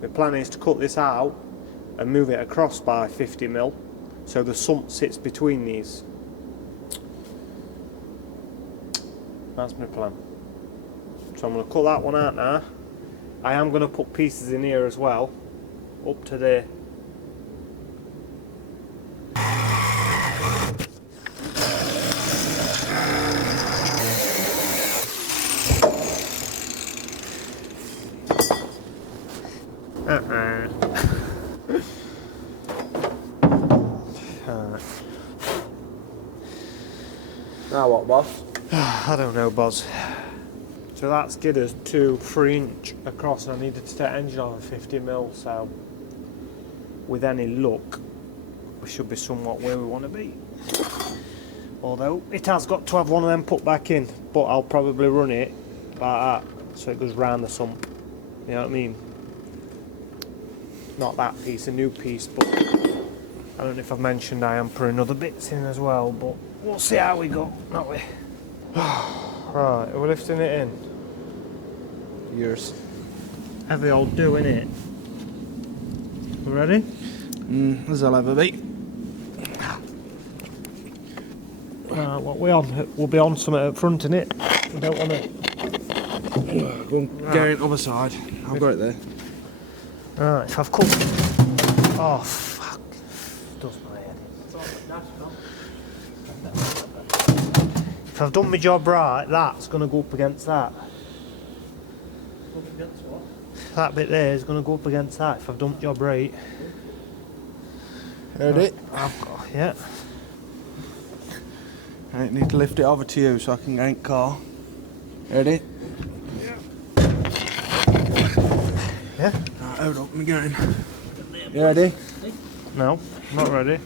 The plan is to cut this out and move it across by 50mm, so the sump sits between these. That's my plan. So I'm going to cut that one out now. I am going to put pieces in here as well, up to there. Now what, boss? I don't know, Boz. So that's good as 2 3-inch across, and I needed to take engine off at 50mm, so with any luck we should be somewhat where we want to be. Although it has got to have one of them put back in, but I'll probably run it like that so it goes round the sump. You know what I mean? Not that piece, a new piece, but I don't know if I've mentioned I am putting other bits in as well, but we'll see how we go, not we? Right, we're lifting it in. Yours. Heavy old do, innit? We ready? As I'll ever be. What we on? We'll be on something up front, innit? We don't want to. Go and get it other side. I've got it there. Right, if I've cut. Oh, fuck. Does my head in. If I've done my job right, that's going to go up against that. Up against what? That bit there is going to go up against that if I've done my job right. Heard it? I've got, yeah. I need to lift it over to you so I can get in the car. Heard it? Yeah? Right, hold up, I'm going. You ready? No, not ready.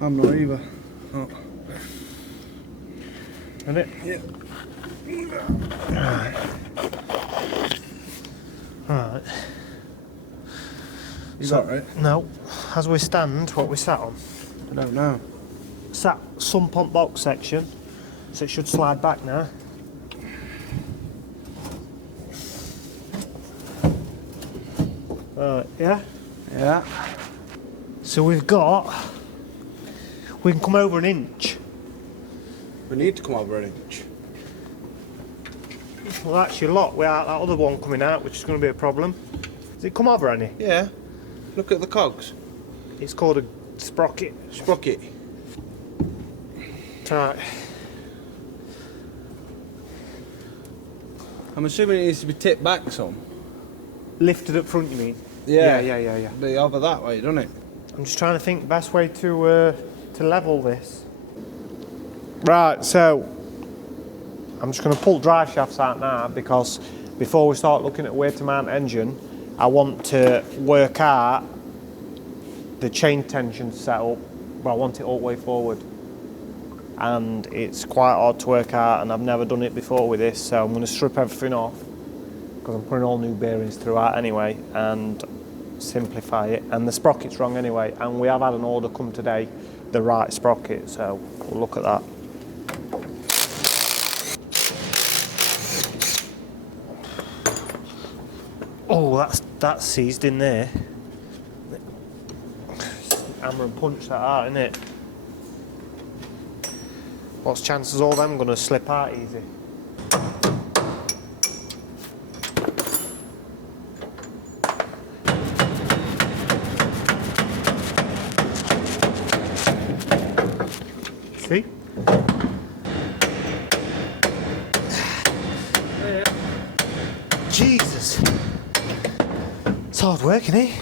I'm not either. Oh. Ready? Yeah. Right. Right. You got it? No. As we stand, what we sat on? I don't know. Sat sump on box section, so it should slide back now. Right, yeah? Yeah. So we can come over an inch. We need to come over an inch. Well, that's your lot without that other one coming out, which is going to be a problem. Does it come over any? Yeah. Look at the cogs. It's called a sprocket. Sprocket. Right. I'm assuming it needs to be tipped back some. Lifted up front, you mean? Yeah. Yeah. Be over that way, doesn't it? I'm just trying to think the best way to level this. Right, so I'm just going to pull drive shafts out now because before we start looking at where to mount engine, I want to work out the chain tension setup, but I want it all the way forward. And it's quite hard to work out, and I've never done it before with this, so I'm going to strip everything off because I'm putting all new bearings throughout anyway and simplify it. And the sprocket's wrong anyway, and we have had an order come today, the right sprocket, so we'll look at that. Oh, that's seized in there. Hammer and punch that out, isn't it? What's chances all them gonna slip out easy? See? Jesus. It's hard work, isn't it?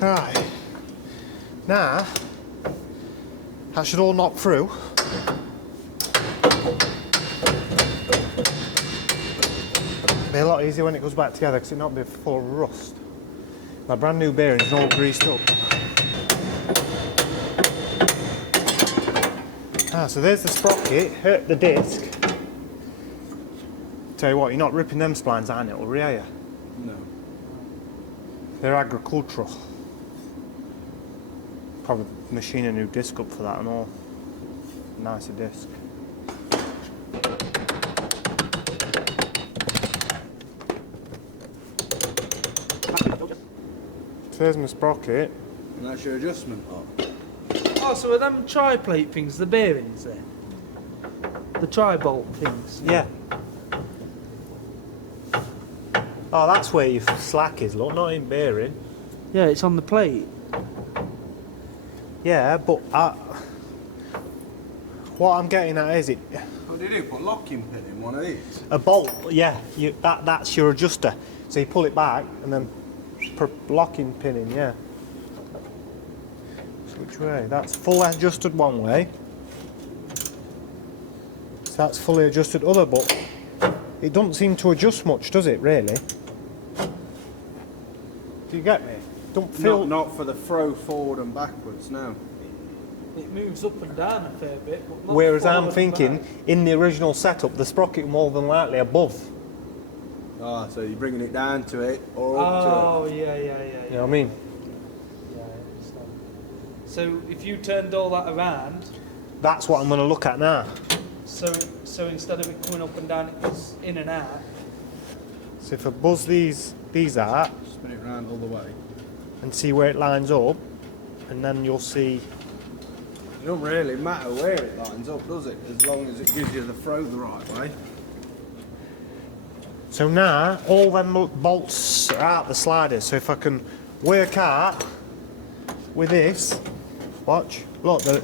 Right. Now, that should all knock through. Be a lot easier when it goes back together because it not be full of rust. My brand new bearings are all greased up. So there's the sprocket, hurt the disc. Tell you what, you're not ripping them splines out, it will rear you. No. They're agricultural. Probably machine a new disc up for that and all. Nicer disc. There's my sprocket. And that's your adjustment lot. Oh, so are them tri-plate things, the bearings there? The tri-bolt things? Yeah. Oh, that's where your slack is, look, not in bearing. Yeah, it's on the plate. Yeah, but what I'm getting at is it What do you do? Put a locking pin in one of these? a bolt. Yeah, that's your adjuster. So you pull it back and then locking pin in. Yeah. So which way? That's full adjusted one way. So that's fully adjusted other, but it doesn't seem to adjust much, does it? Really? Do you get me? Don't feel. Not for the throw forward and backwards, no. It moves up and down a fair bit, but not Whereas I'm forward and thinking, back. in the original setup, the sprocket more than likely above. Ah, so you're bringing it down to it or up to it? Oh, yeah. You know what I mean? Yeah, I understand. So if you turned all that around, That's what I'm going to look at now. so instead of it coming up and down, it goes in and out. So if I buzz these out Spin it round all the way. and see where it lines up, and then you'll see. It don't really matter where it lines up, does it? As long as it gives you the throw the right way. So now all them bolts are out the sliders. So if I can work out with this, watch, look, the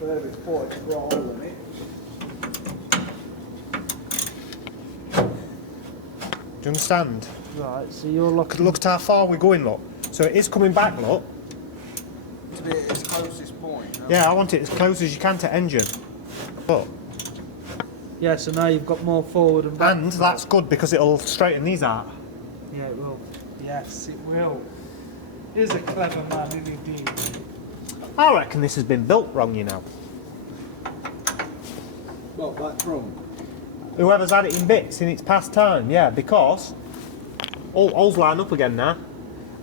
Furthest point, got a hole in it. do you understand? Right, so you're looking. Look at how far we're going, look. So it is coming back, look. To be at its closest point. No? Yeah, I want it as close as you can to engine. Look. Yeah, so now you've got more forward and back. And that's good because it'll straighten these out. Yeah, it will. Yes, it will. He's a clever man, isn't he, Dean? I reckon this has been built wrong, you know. What, that from? Whoever's had it in bits in its past time, yeah, because all's line up again now,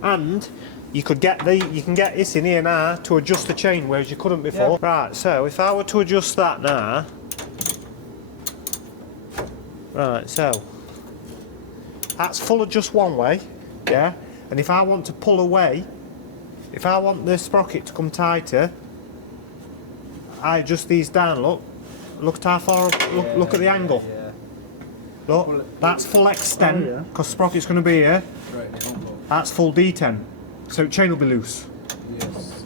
and you can get this in here now to adjust the chain, whereas you couldn't before. Yeah. Right, so if I were to adjust that now, right, so that's full adjust one way, yeah, and if I want to pull away, if I want the sprocket to come tighter, I adjust these down. Look at how far up, look at the angle. Yeah. Look, that's full extent, Oh, yeah. because sprocket's going to be here. Straighten it up, look. That's full D10, so chain will be loose. Yes.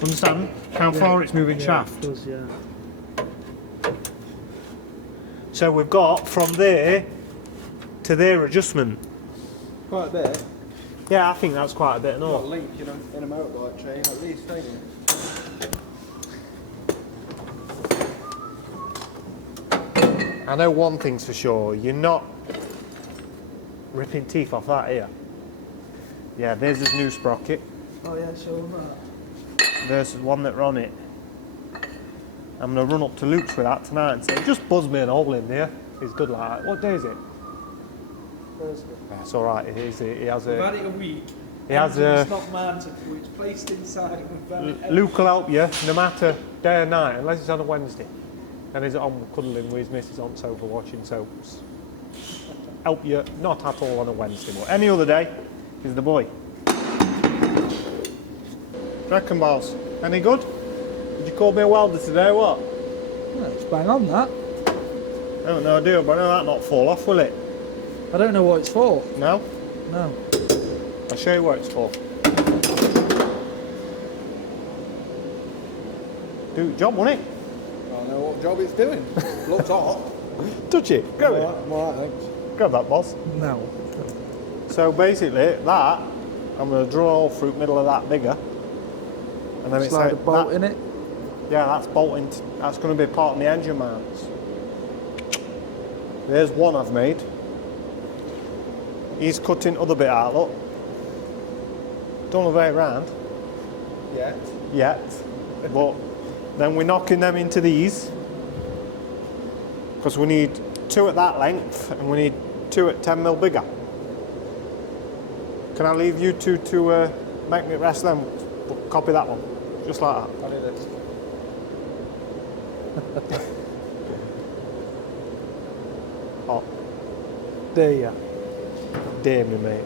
Understand how far it's moving shaft? It does, yeah. So we've got from there to there adjustment. Quite a bit. Yeah, I think that's quite a bit. Got a No, link in a motorbike chain at least, ain't it? I know one thing's for sure, you're not ripping teeth off that here. Yeah, there's his new sprocket. Oh yeah, show them that. There's one that on it. I'm going to run up to Luke's with that tonight and say, just buzz me an hole in there. He's good like that. What day is it? Thursday. That's alright, he has We've had a... it a week. He has It's not mounted, it's placed inside and we've had it. Luke will help you no matter day or night, unless it's on a Wednesday. And he's on cuddling with his missus on sofa watching soaps. Help you, not at all on a Wednesday, but any other day, he's the boy. Reckon, boss? Any good? Did you call me a welder today or what? No, it's bang on that. I don't know, do, but I know that not fall off, will it? I don't know what it's for. No? No. I'll show you what it's for. Do the job, won't it? I don't know what job it's doing. Looks hot. Touch it. Grab it. I'm alright, thanks. Grab that, boss. No. So basically, that, I'm going to drill a hole through the middle of that bigger. And then Slide it's a bolt in it. Yeah, that's bolting. That's going to be part of the engine mounts. There's one I've made. He's cutting other bit out, look. Don't have it round yet, but then we're knocking them into these because we need 2 at that length and we need 2 at 10mm bigger. Can I leave you 2 to make me rest them? Copy that one, just like that. I do this. Oh, There you. dear me, mate.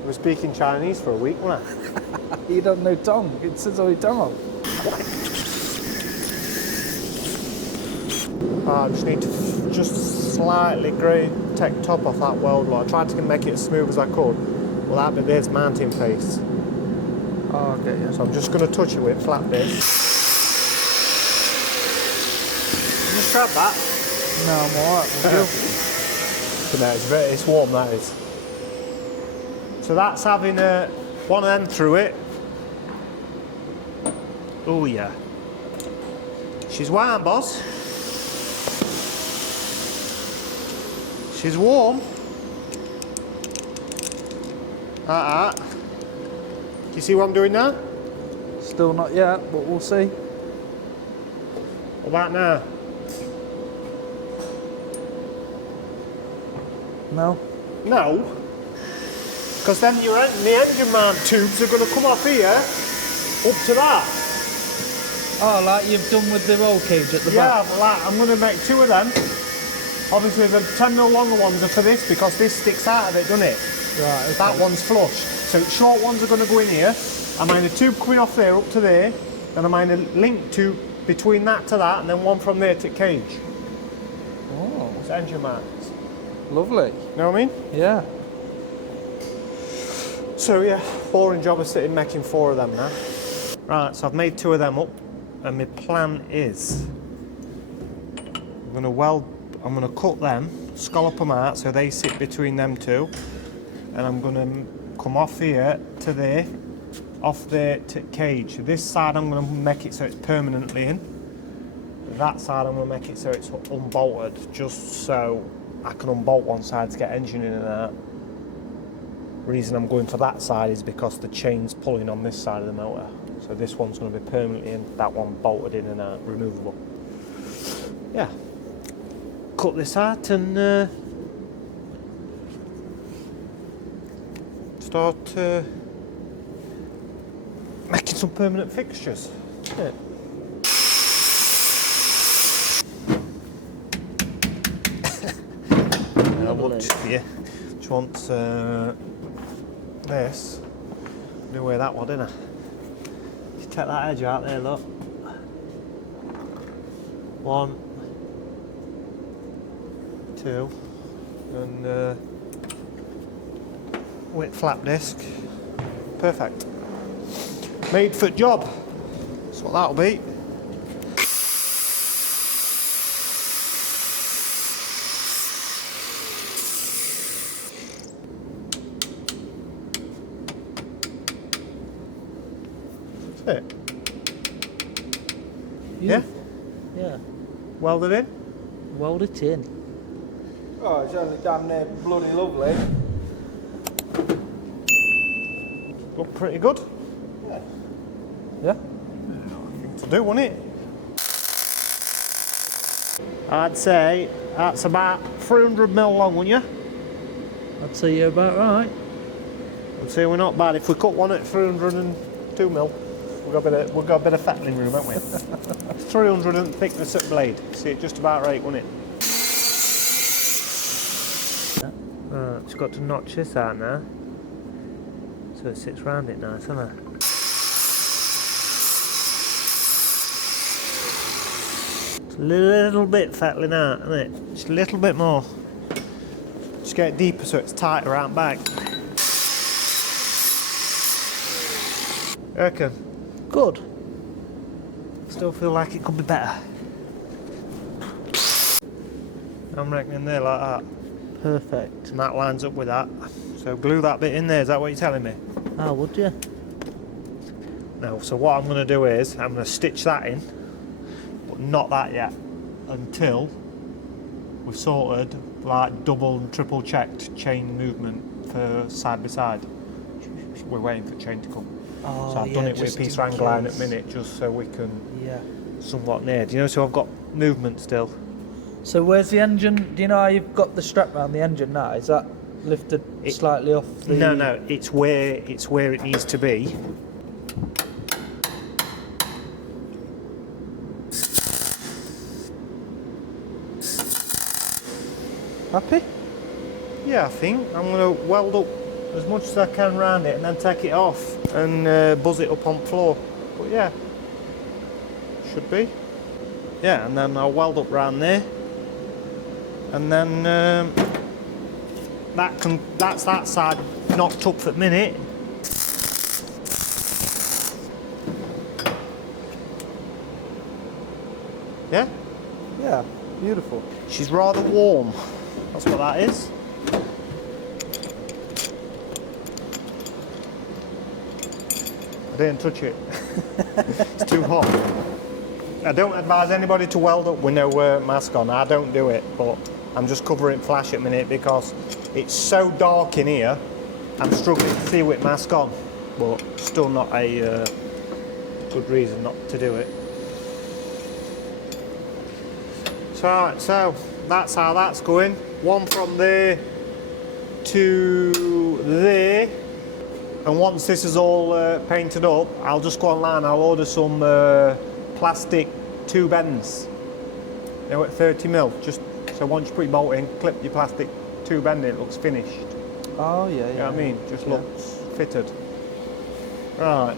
We were speaking Chinese for a week, weren't I? You don't know tongue. It says only tongue. I just need to just slightly take top off that weld lot. I tried to make it as smooth as I could. Well, that bit there's mounting face. Oh, okay, yeah. So I'm just going to touch it with flat disc. Just grab that. No, I'm alright. No, it's warm, that is. So that's having one of them through it. Oh yeah. She's warm, boss. She's warm. Do you see what I'm doing now? Still not yet, but we'll see. What about now? No? No. Because then the engine mount tubes are going to come off here up to that. Oh, like you've done with the roll cage at the Yeah, back? like, I'm going to make 2 of them. Obviously the 10mm longer ones are for this because this sticks out of it, doesn't it? Right, okay. That one's flush. So short ones are going to go in here. I made a tube coming off there up to there, and I made a link tube between that to that, and then one from there to cage. Oh, It's engine mounts. lovely. You know what I mean? Yeah. So yeah, boring job of sitting making 4 of them now. Right, so I've made 2 of them up, and my plan is I'm going to cut them, scallop them out so they sit between them 2, and I'm going to come off here to there, off there to cage. This side I'm going to make it so it's permanently in. That side I'm going to make it so it's unbolted, just so I can unbolt one side to get engine in and out. Reason I'm going for that side is because the chain's pulling on this side of the motor. So this one's going to be permanently in, that one bolted in and out, removable. Yeah. Cut this out and start making some permanent fixtures. Yeah. Yeah. Just want this. Do away that one, didn't I? Just take that edge out there, look. 1, 2, and with flap disc. Perfect. Made for job. That's what that'll be. That's it. Yeah? Yeah. Welded in? Weld it in. Oh, it's only damn near bloody lovely. Look pretty good. Yeah? To do, wouldn't it? I'd say that's about 300 mil long, wouldn't you? I'd say you're about right. I'd say we're not bad. If we cut one at 302 mil, we've got a bit of fettling room, haven't we? 300 and thickness at blade. See it just about right, wouldn't it? Just got to notch this out now, so it sits round it nice, hasn't it? It's a little bit fettling out, isn't it? Just a little bit more. Just get it deeper so it's tighter around back. I reckon. Good. Still feel like it could be better. I'm reckoning there like that. Perfect. And that lines up with that. So glue that bit in there, is that what you're telling me? Oh, would you? No, so what I'm going to do is, I'm going to stitch that in, but not that yet, until we've sorted like double and triple checked chain movement for side by side. We're waiting for chain to come. Oh, So I've done it with a piece of angle line at the minute, just so we can somewhat near. Do you know, so I've got movement still. So where's the engine? Do you know how you've got the strap around the engine now? Is that lifted slightly off the... No, it's where it needs to be. Happy? Yeah, I think I'm going to weld up as much as I can around it and then take it off and buzz it up on floor. But yeah, should be. Yeah, and then I'll weld up around there, and then that's that side knocked up for the minute. Yeah? Yeah, beautiful. She's rather warm. That's what that is. I didn't touch it. It's too hot. I don't advise anybody to weld up with no mask on. I don't do it, but I'm just covering flash at the minute because it's so dark in here. I'm struggling to see with mask on, but still not a good reason not to do it. So that's how that's going. One from there to there. And once this is all painted up, I'll just go online, I'll order some plastic tube ends. You know, at 30 mil. Just so once you put your bolt in, clip your plastic tube end in, it looks finished. Oh, yeah, yeah. You know what I mean? Just looks fitted. Right.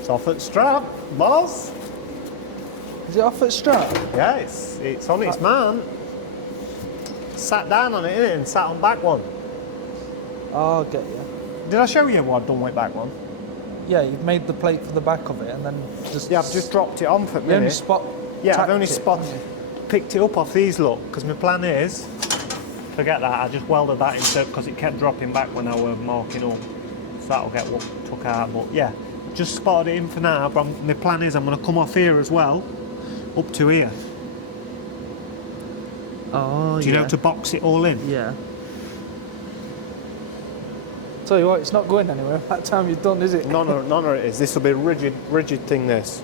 It's off at strap, boss. Is it off at strap? Yeah, it's on its mount. Sat down on it, innit, and sat on back one. Oh, I get you. Did I show you what I'd done with back one? Yeah, you've made the plate for the back of it and then just... Yeah, I've just dropped it on for a You only minute. spot... Yeah, I've only tacked picked it up off these, look, because my plan is, forget that, I just welded that instead because it kept dropping back when I were marking up. So that'll get took out, but yeah, just spotted it in for now, but my plan is I'm going to come off here as well, up to here. Oh, Do you know, to box it all in? Yeah. Tell you what, it's not going anywhere by the time you're done, is it? None of it is. This will be a rigid thing, this.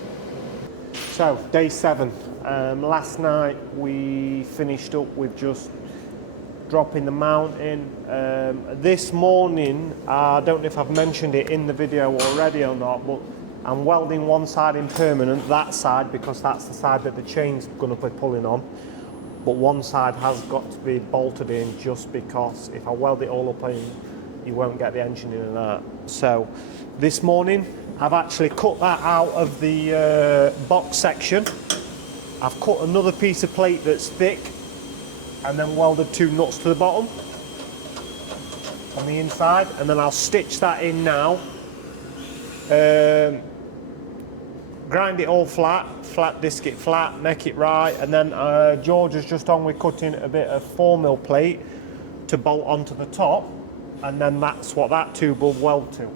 So, day 7. Last night we finished up with just dropping the mount in. This morning, I don't know if I've mentioned it in the video already or not, but I'm welding one side in permanent, that side, because that's the side that the chain's going to be pulling on. But one side has got to be bolted in just because if I weld it all up in, you won't get the engine in and out. So this morning I've actually cut that out of the box section. I've cut another piece of plate that's thick and then welded 2 nuts to the bottom on the inside, and then I'll stitch that in now. Grind it all flat disc it flat, make it right, and then George is just on with cutting a bit of 4mm plate to bolt onto the top, and then that's what that tube will weld to.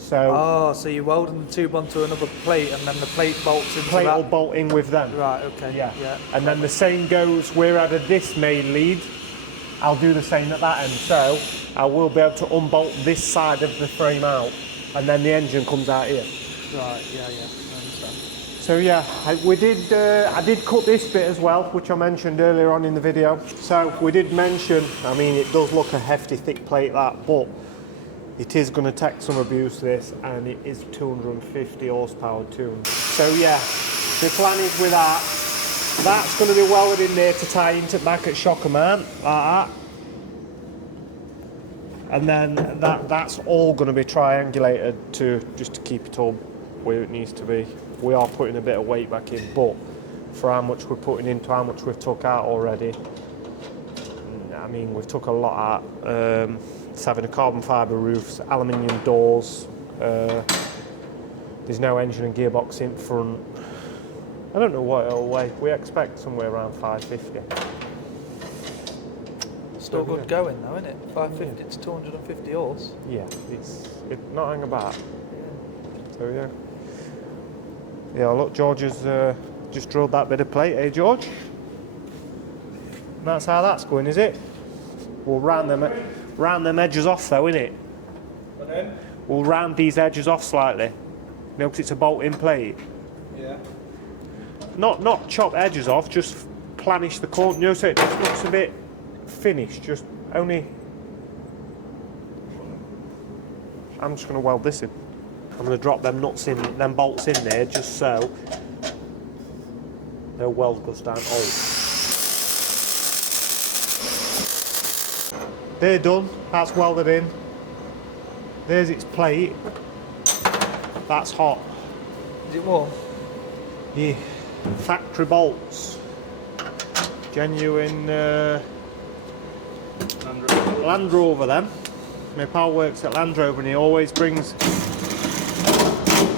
So so you're welding the tube onto another plate, and then the plate bolts into plate that. will bolt in with them. Right. Okay. Yeah. Yeah. And then the same goes where I had this main lead. I'll do the same at that end. So I will be able to unbolt this side of the frame out, and then the engine comes out here. Right. Yeah. I understand. So yeah, I did cut this bit as well, which I mentioned earlier on in the video. So we did mention, I mean, it does look a hefty thick plate that, but it is going to take some abuse this, and it is 250 horsepower tuned. So yeah, the plan is with that. That's going to be welded in there to tie into back at shocker mount, like that. And then that's all going to be triangulated just to keep it all where it needs to be. We are putting a bit of weight back in, but for how much we're putting into how much we've took out already, I mean, we've took a lot out. It's having a carbon fibre roof, aluminium doors, there's no engine and gearbox in front. I don't know what it'll weigh. We expect somewhere around 550. Still good going though, isn't it? 550 to 250 horse. Yeah, it's not hang about. So yeah. Yeah, look, George has just drilled that bit of plate, eh, George? That's how that's going, is it? We'll round them edges off, though, innit? And then? We'll round these edges off slightly. You know, because it's a bolt-in plate. Yeah. Not chop edges off, just planish the corner. You know, so it just looks a bit finished. Just only. I'm just going to weld this in. I'm going to drop them nuts in, them bolts in there, just so no weld goes down old. They're done. That's welded in. There's its plate. That's hot. Is it warm? Yeah. Factory bolts. Genuine Land Rover then. My pal works at Land Rover and he always brings.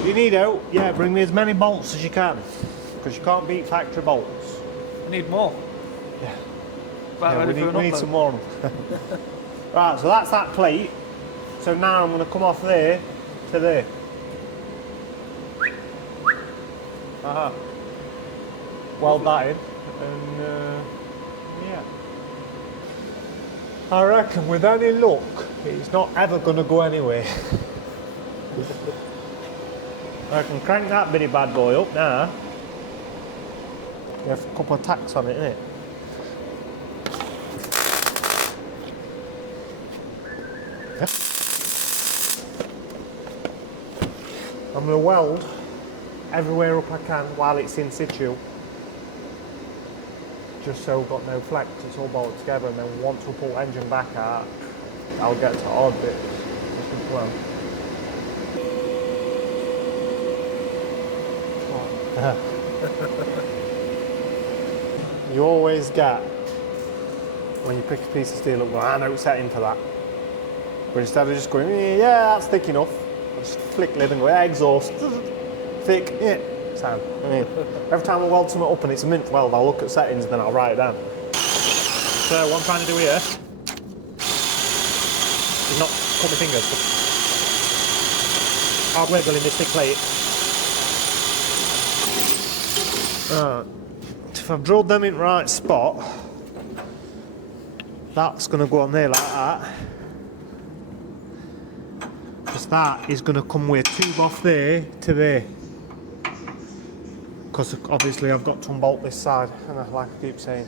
You need out, yeah, bring me as many bolts as you can, because you can't beat factory bolts. I need more. Yeah. About Yeah, ready we for need, an we need upload. some more. Right, so that's that plate. So now I'm going to come off there to there. Aha. Weld that in, and yeah. I reckon with any luck, it's not ever going to go anywhere. I can crank that bitty bad boy up now. You have a couple of tacks on it, innit? Yeah. I'm going to weld everywhere up I can while it's in situ, just so we've got no flex, it's all bolted together, and then once we pull the engine back out, I'll get to hard bits. That's the plan. You always get, when you pick a piece of steel up, well, I know setting for that. But instead of just going, yeah, that's thick enough, I just flick lid and go, yeah, exhaust, thick, yeah, sound. I mean, every time I weld something up and it's a mint weld, I'll look at settings and then I'll write it down. So what I'm trying to do here is not cut my fingers, but hard wiggling this thick plate. If I've drilled them in the right spot, that's going to go on there like that. Because that is going to come with a tube off there to there. Because obviously I've got to unbolt this side, and like I keep saying.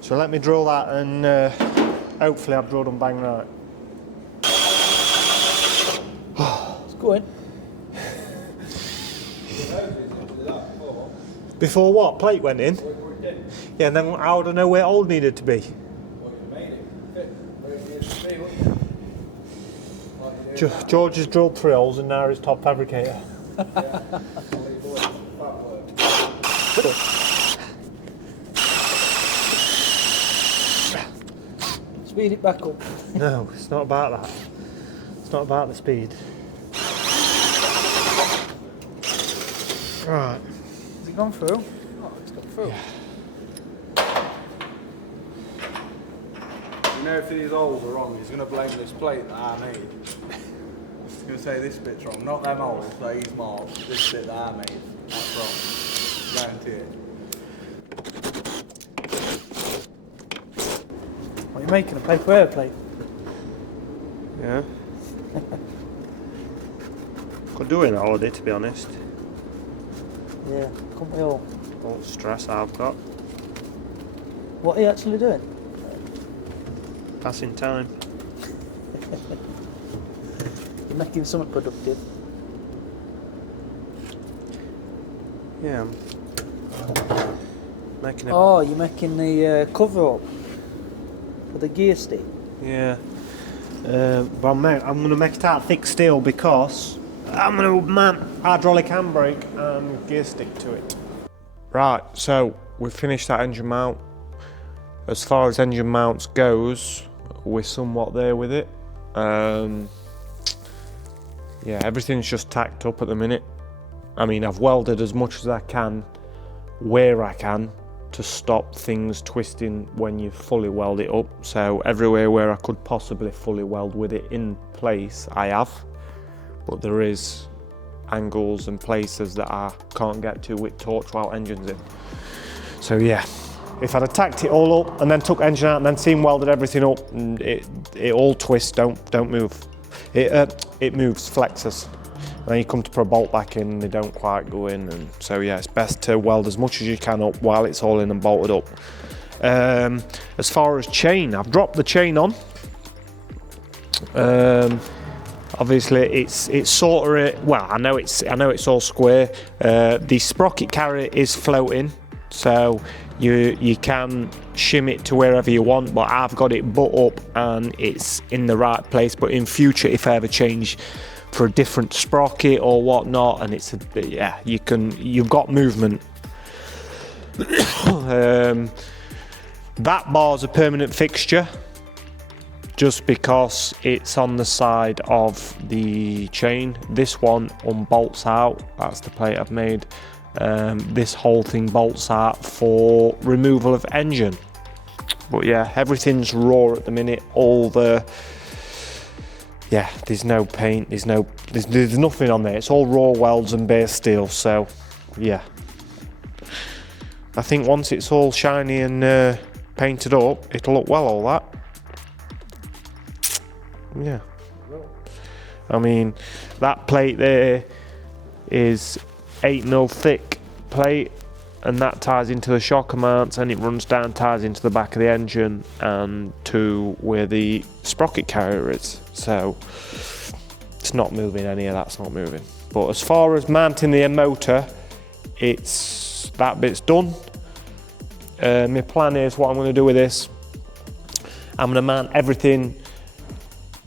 So let me drill that, and hopefully I've drilled them bang right. It's going. Before what? Plate went in? Yeah, and then how would I know where it all needed to be? George has drilled 3 holes and now he's top fabricator. Speed it back up. No, it's not about that. It's not about the speed. Right. Has it gone through? Oh, it's gone through. You know, if these holes are wrong, he's going to blame this plate that I made. going to say this bit's wrong. Not them holes that he's marked. This bit that I made. That's wrong. Guarantee it. What are you making? A paper airplane? Yeah. Could do it in a holiday, to be honest. Yeah, couldn't we all? All the stress I've got. What are you actually doing? Passing time. You're making something productive. Yeah. Making a... Oh, you're making the cover up for the gear stick. Yeah. But I'm going to make it out of thick steel because I'm going to mount hydraulic handbrake and gear stick to it. Right, so we've finished that engine mount. As far as engine mounts goes, we're somewhat there with it. Yeah, everything's just tacked up at the minute. I mean, I've welded as much as I can, where I can, to stop things twisting when you fully weld it up. So everywhere where I could possibly fully weld with it in place, I have. But there is angles and places that I can't get to with torch while engine's in. So yeah, if I'd have tacked it all up and then took engine out and then seen welded everything up, and it all twists, don't move. It moves, flexes. And then you come to put a bolt back in, they don't quite go in, and so yeah, it's best to weld as much as you can up while it's all in and bolted up. As far as chain, I've dropped the chain on. Obviously, it's sort of, well, I know it's all square. The sprocket carrier is floating, so you can shim it to wherever you want, but I've got it butt up and it's in the right place. But in future, if I ever change for a different sprocket or whatnot, and it's yeah, you've got movement. That bar's a permanent fixture, just because it's on the side of the chain. This one unbolts out. That's the plate I've made. This whole thing bolts out for removal of engine. But yeah, everything's raw at the minute. Yeah, there's no paint, there's nothing on there. It's all raw welds and bare steel, so yeah. I think once it's all shiny and painted up, it'll look well, all that. Yeah. I mean, that plate there is 8mm thick plate, and that ties into the shocker mounts, and it runs down, ties into the back of the engine and to where the sprocket carrier is. So it's not moving, any of that's not moving. But as far as mounting the motor, that bit's done. My plan is, what I'm going to do with this, I'm going to mount everything,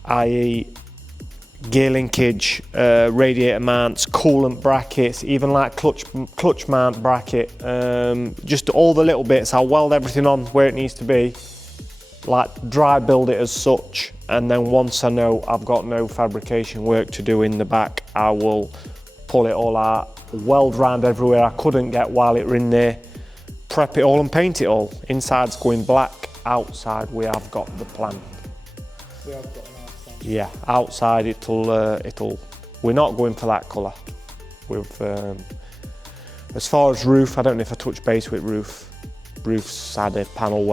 i.e. gear linkage, radiator mounts, coolant brackets, even like clutch mount bracket, just all the little bits. I'll weld everything on where it needs to be, like dry build it as such, and then once I know I've got no fabrication work to do in the back, I will pull it all out, weld round everywhere I couldn't get while it were in there, prep it all and paint it all. Inside's going black, outside we have got the plan. We have got an outside. Yeah, outside it'll. We're not going for that colour. As far as roof, I don't know if I touched base with roof. Roof's had a panel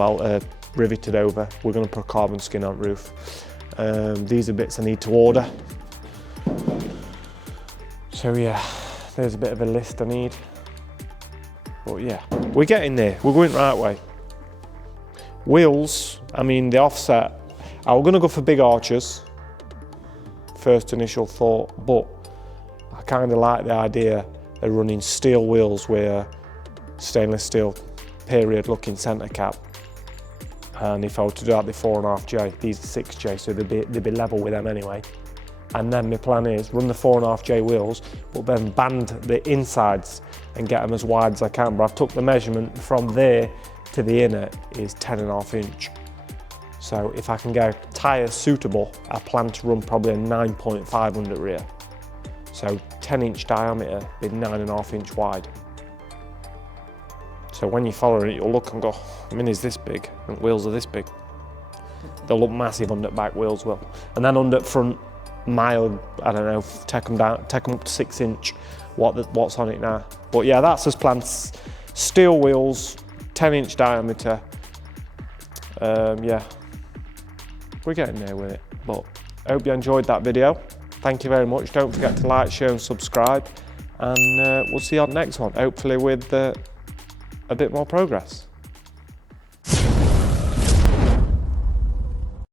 riveted over. We're going to put a carbon skin on roof. These are bits I need to order. So yeah, there's a bit of a list I need. But yeah, we're getting there. We're going the right way. Wheels, I mean the offset. I was going to go for big arches, first initial thought, but I kind of like the idea of running steel wheels with stainless steel period looking centre cap. And if I were to do that, the 4.5J, these are 6J, so they'd be level with them anyway. And then my plan is run the 4.5J wheels, but then band the insides and get them as wide as I can. But I've took the measurement from there to the inner is 10.5 inch. So if I can get tyres suitable, I plan to run probably a 9.5 under rear. So 10 inch diameter, with 9.5 inch wide. So when you follow it, you'll look and go, Mini's this big, and wheels are this big. They'll look massive under back, wheels will. And then under front, mild, I don't know, take them up to 6-inch, what's on it now. But yeah, that's as planned. Steel wheels, 10-inch diameter. Yeah, we're getting there with it. But I hope you enjoyed that video. Thank you very much. Don't forget to like, share and subscribe. And we'll see you on the next one, hopefully with a bit more progress.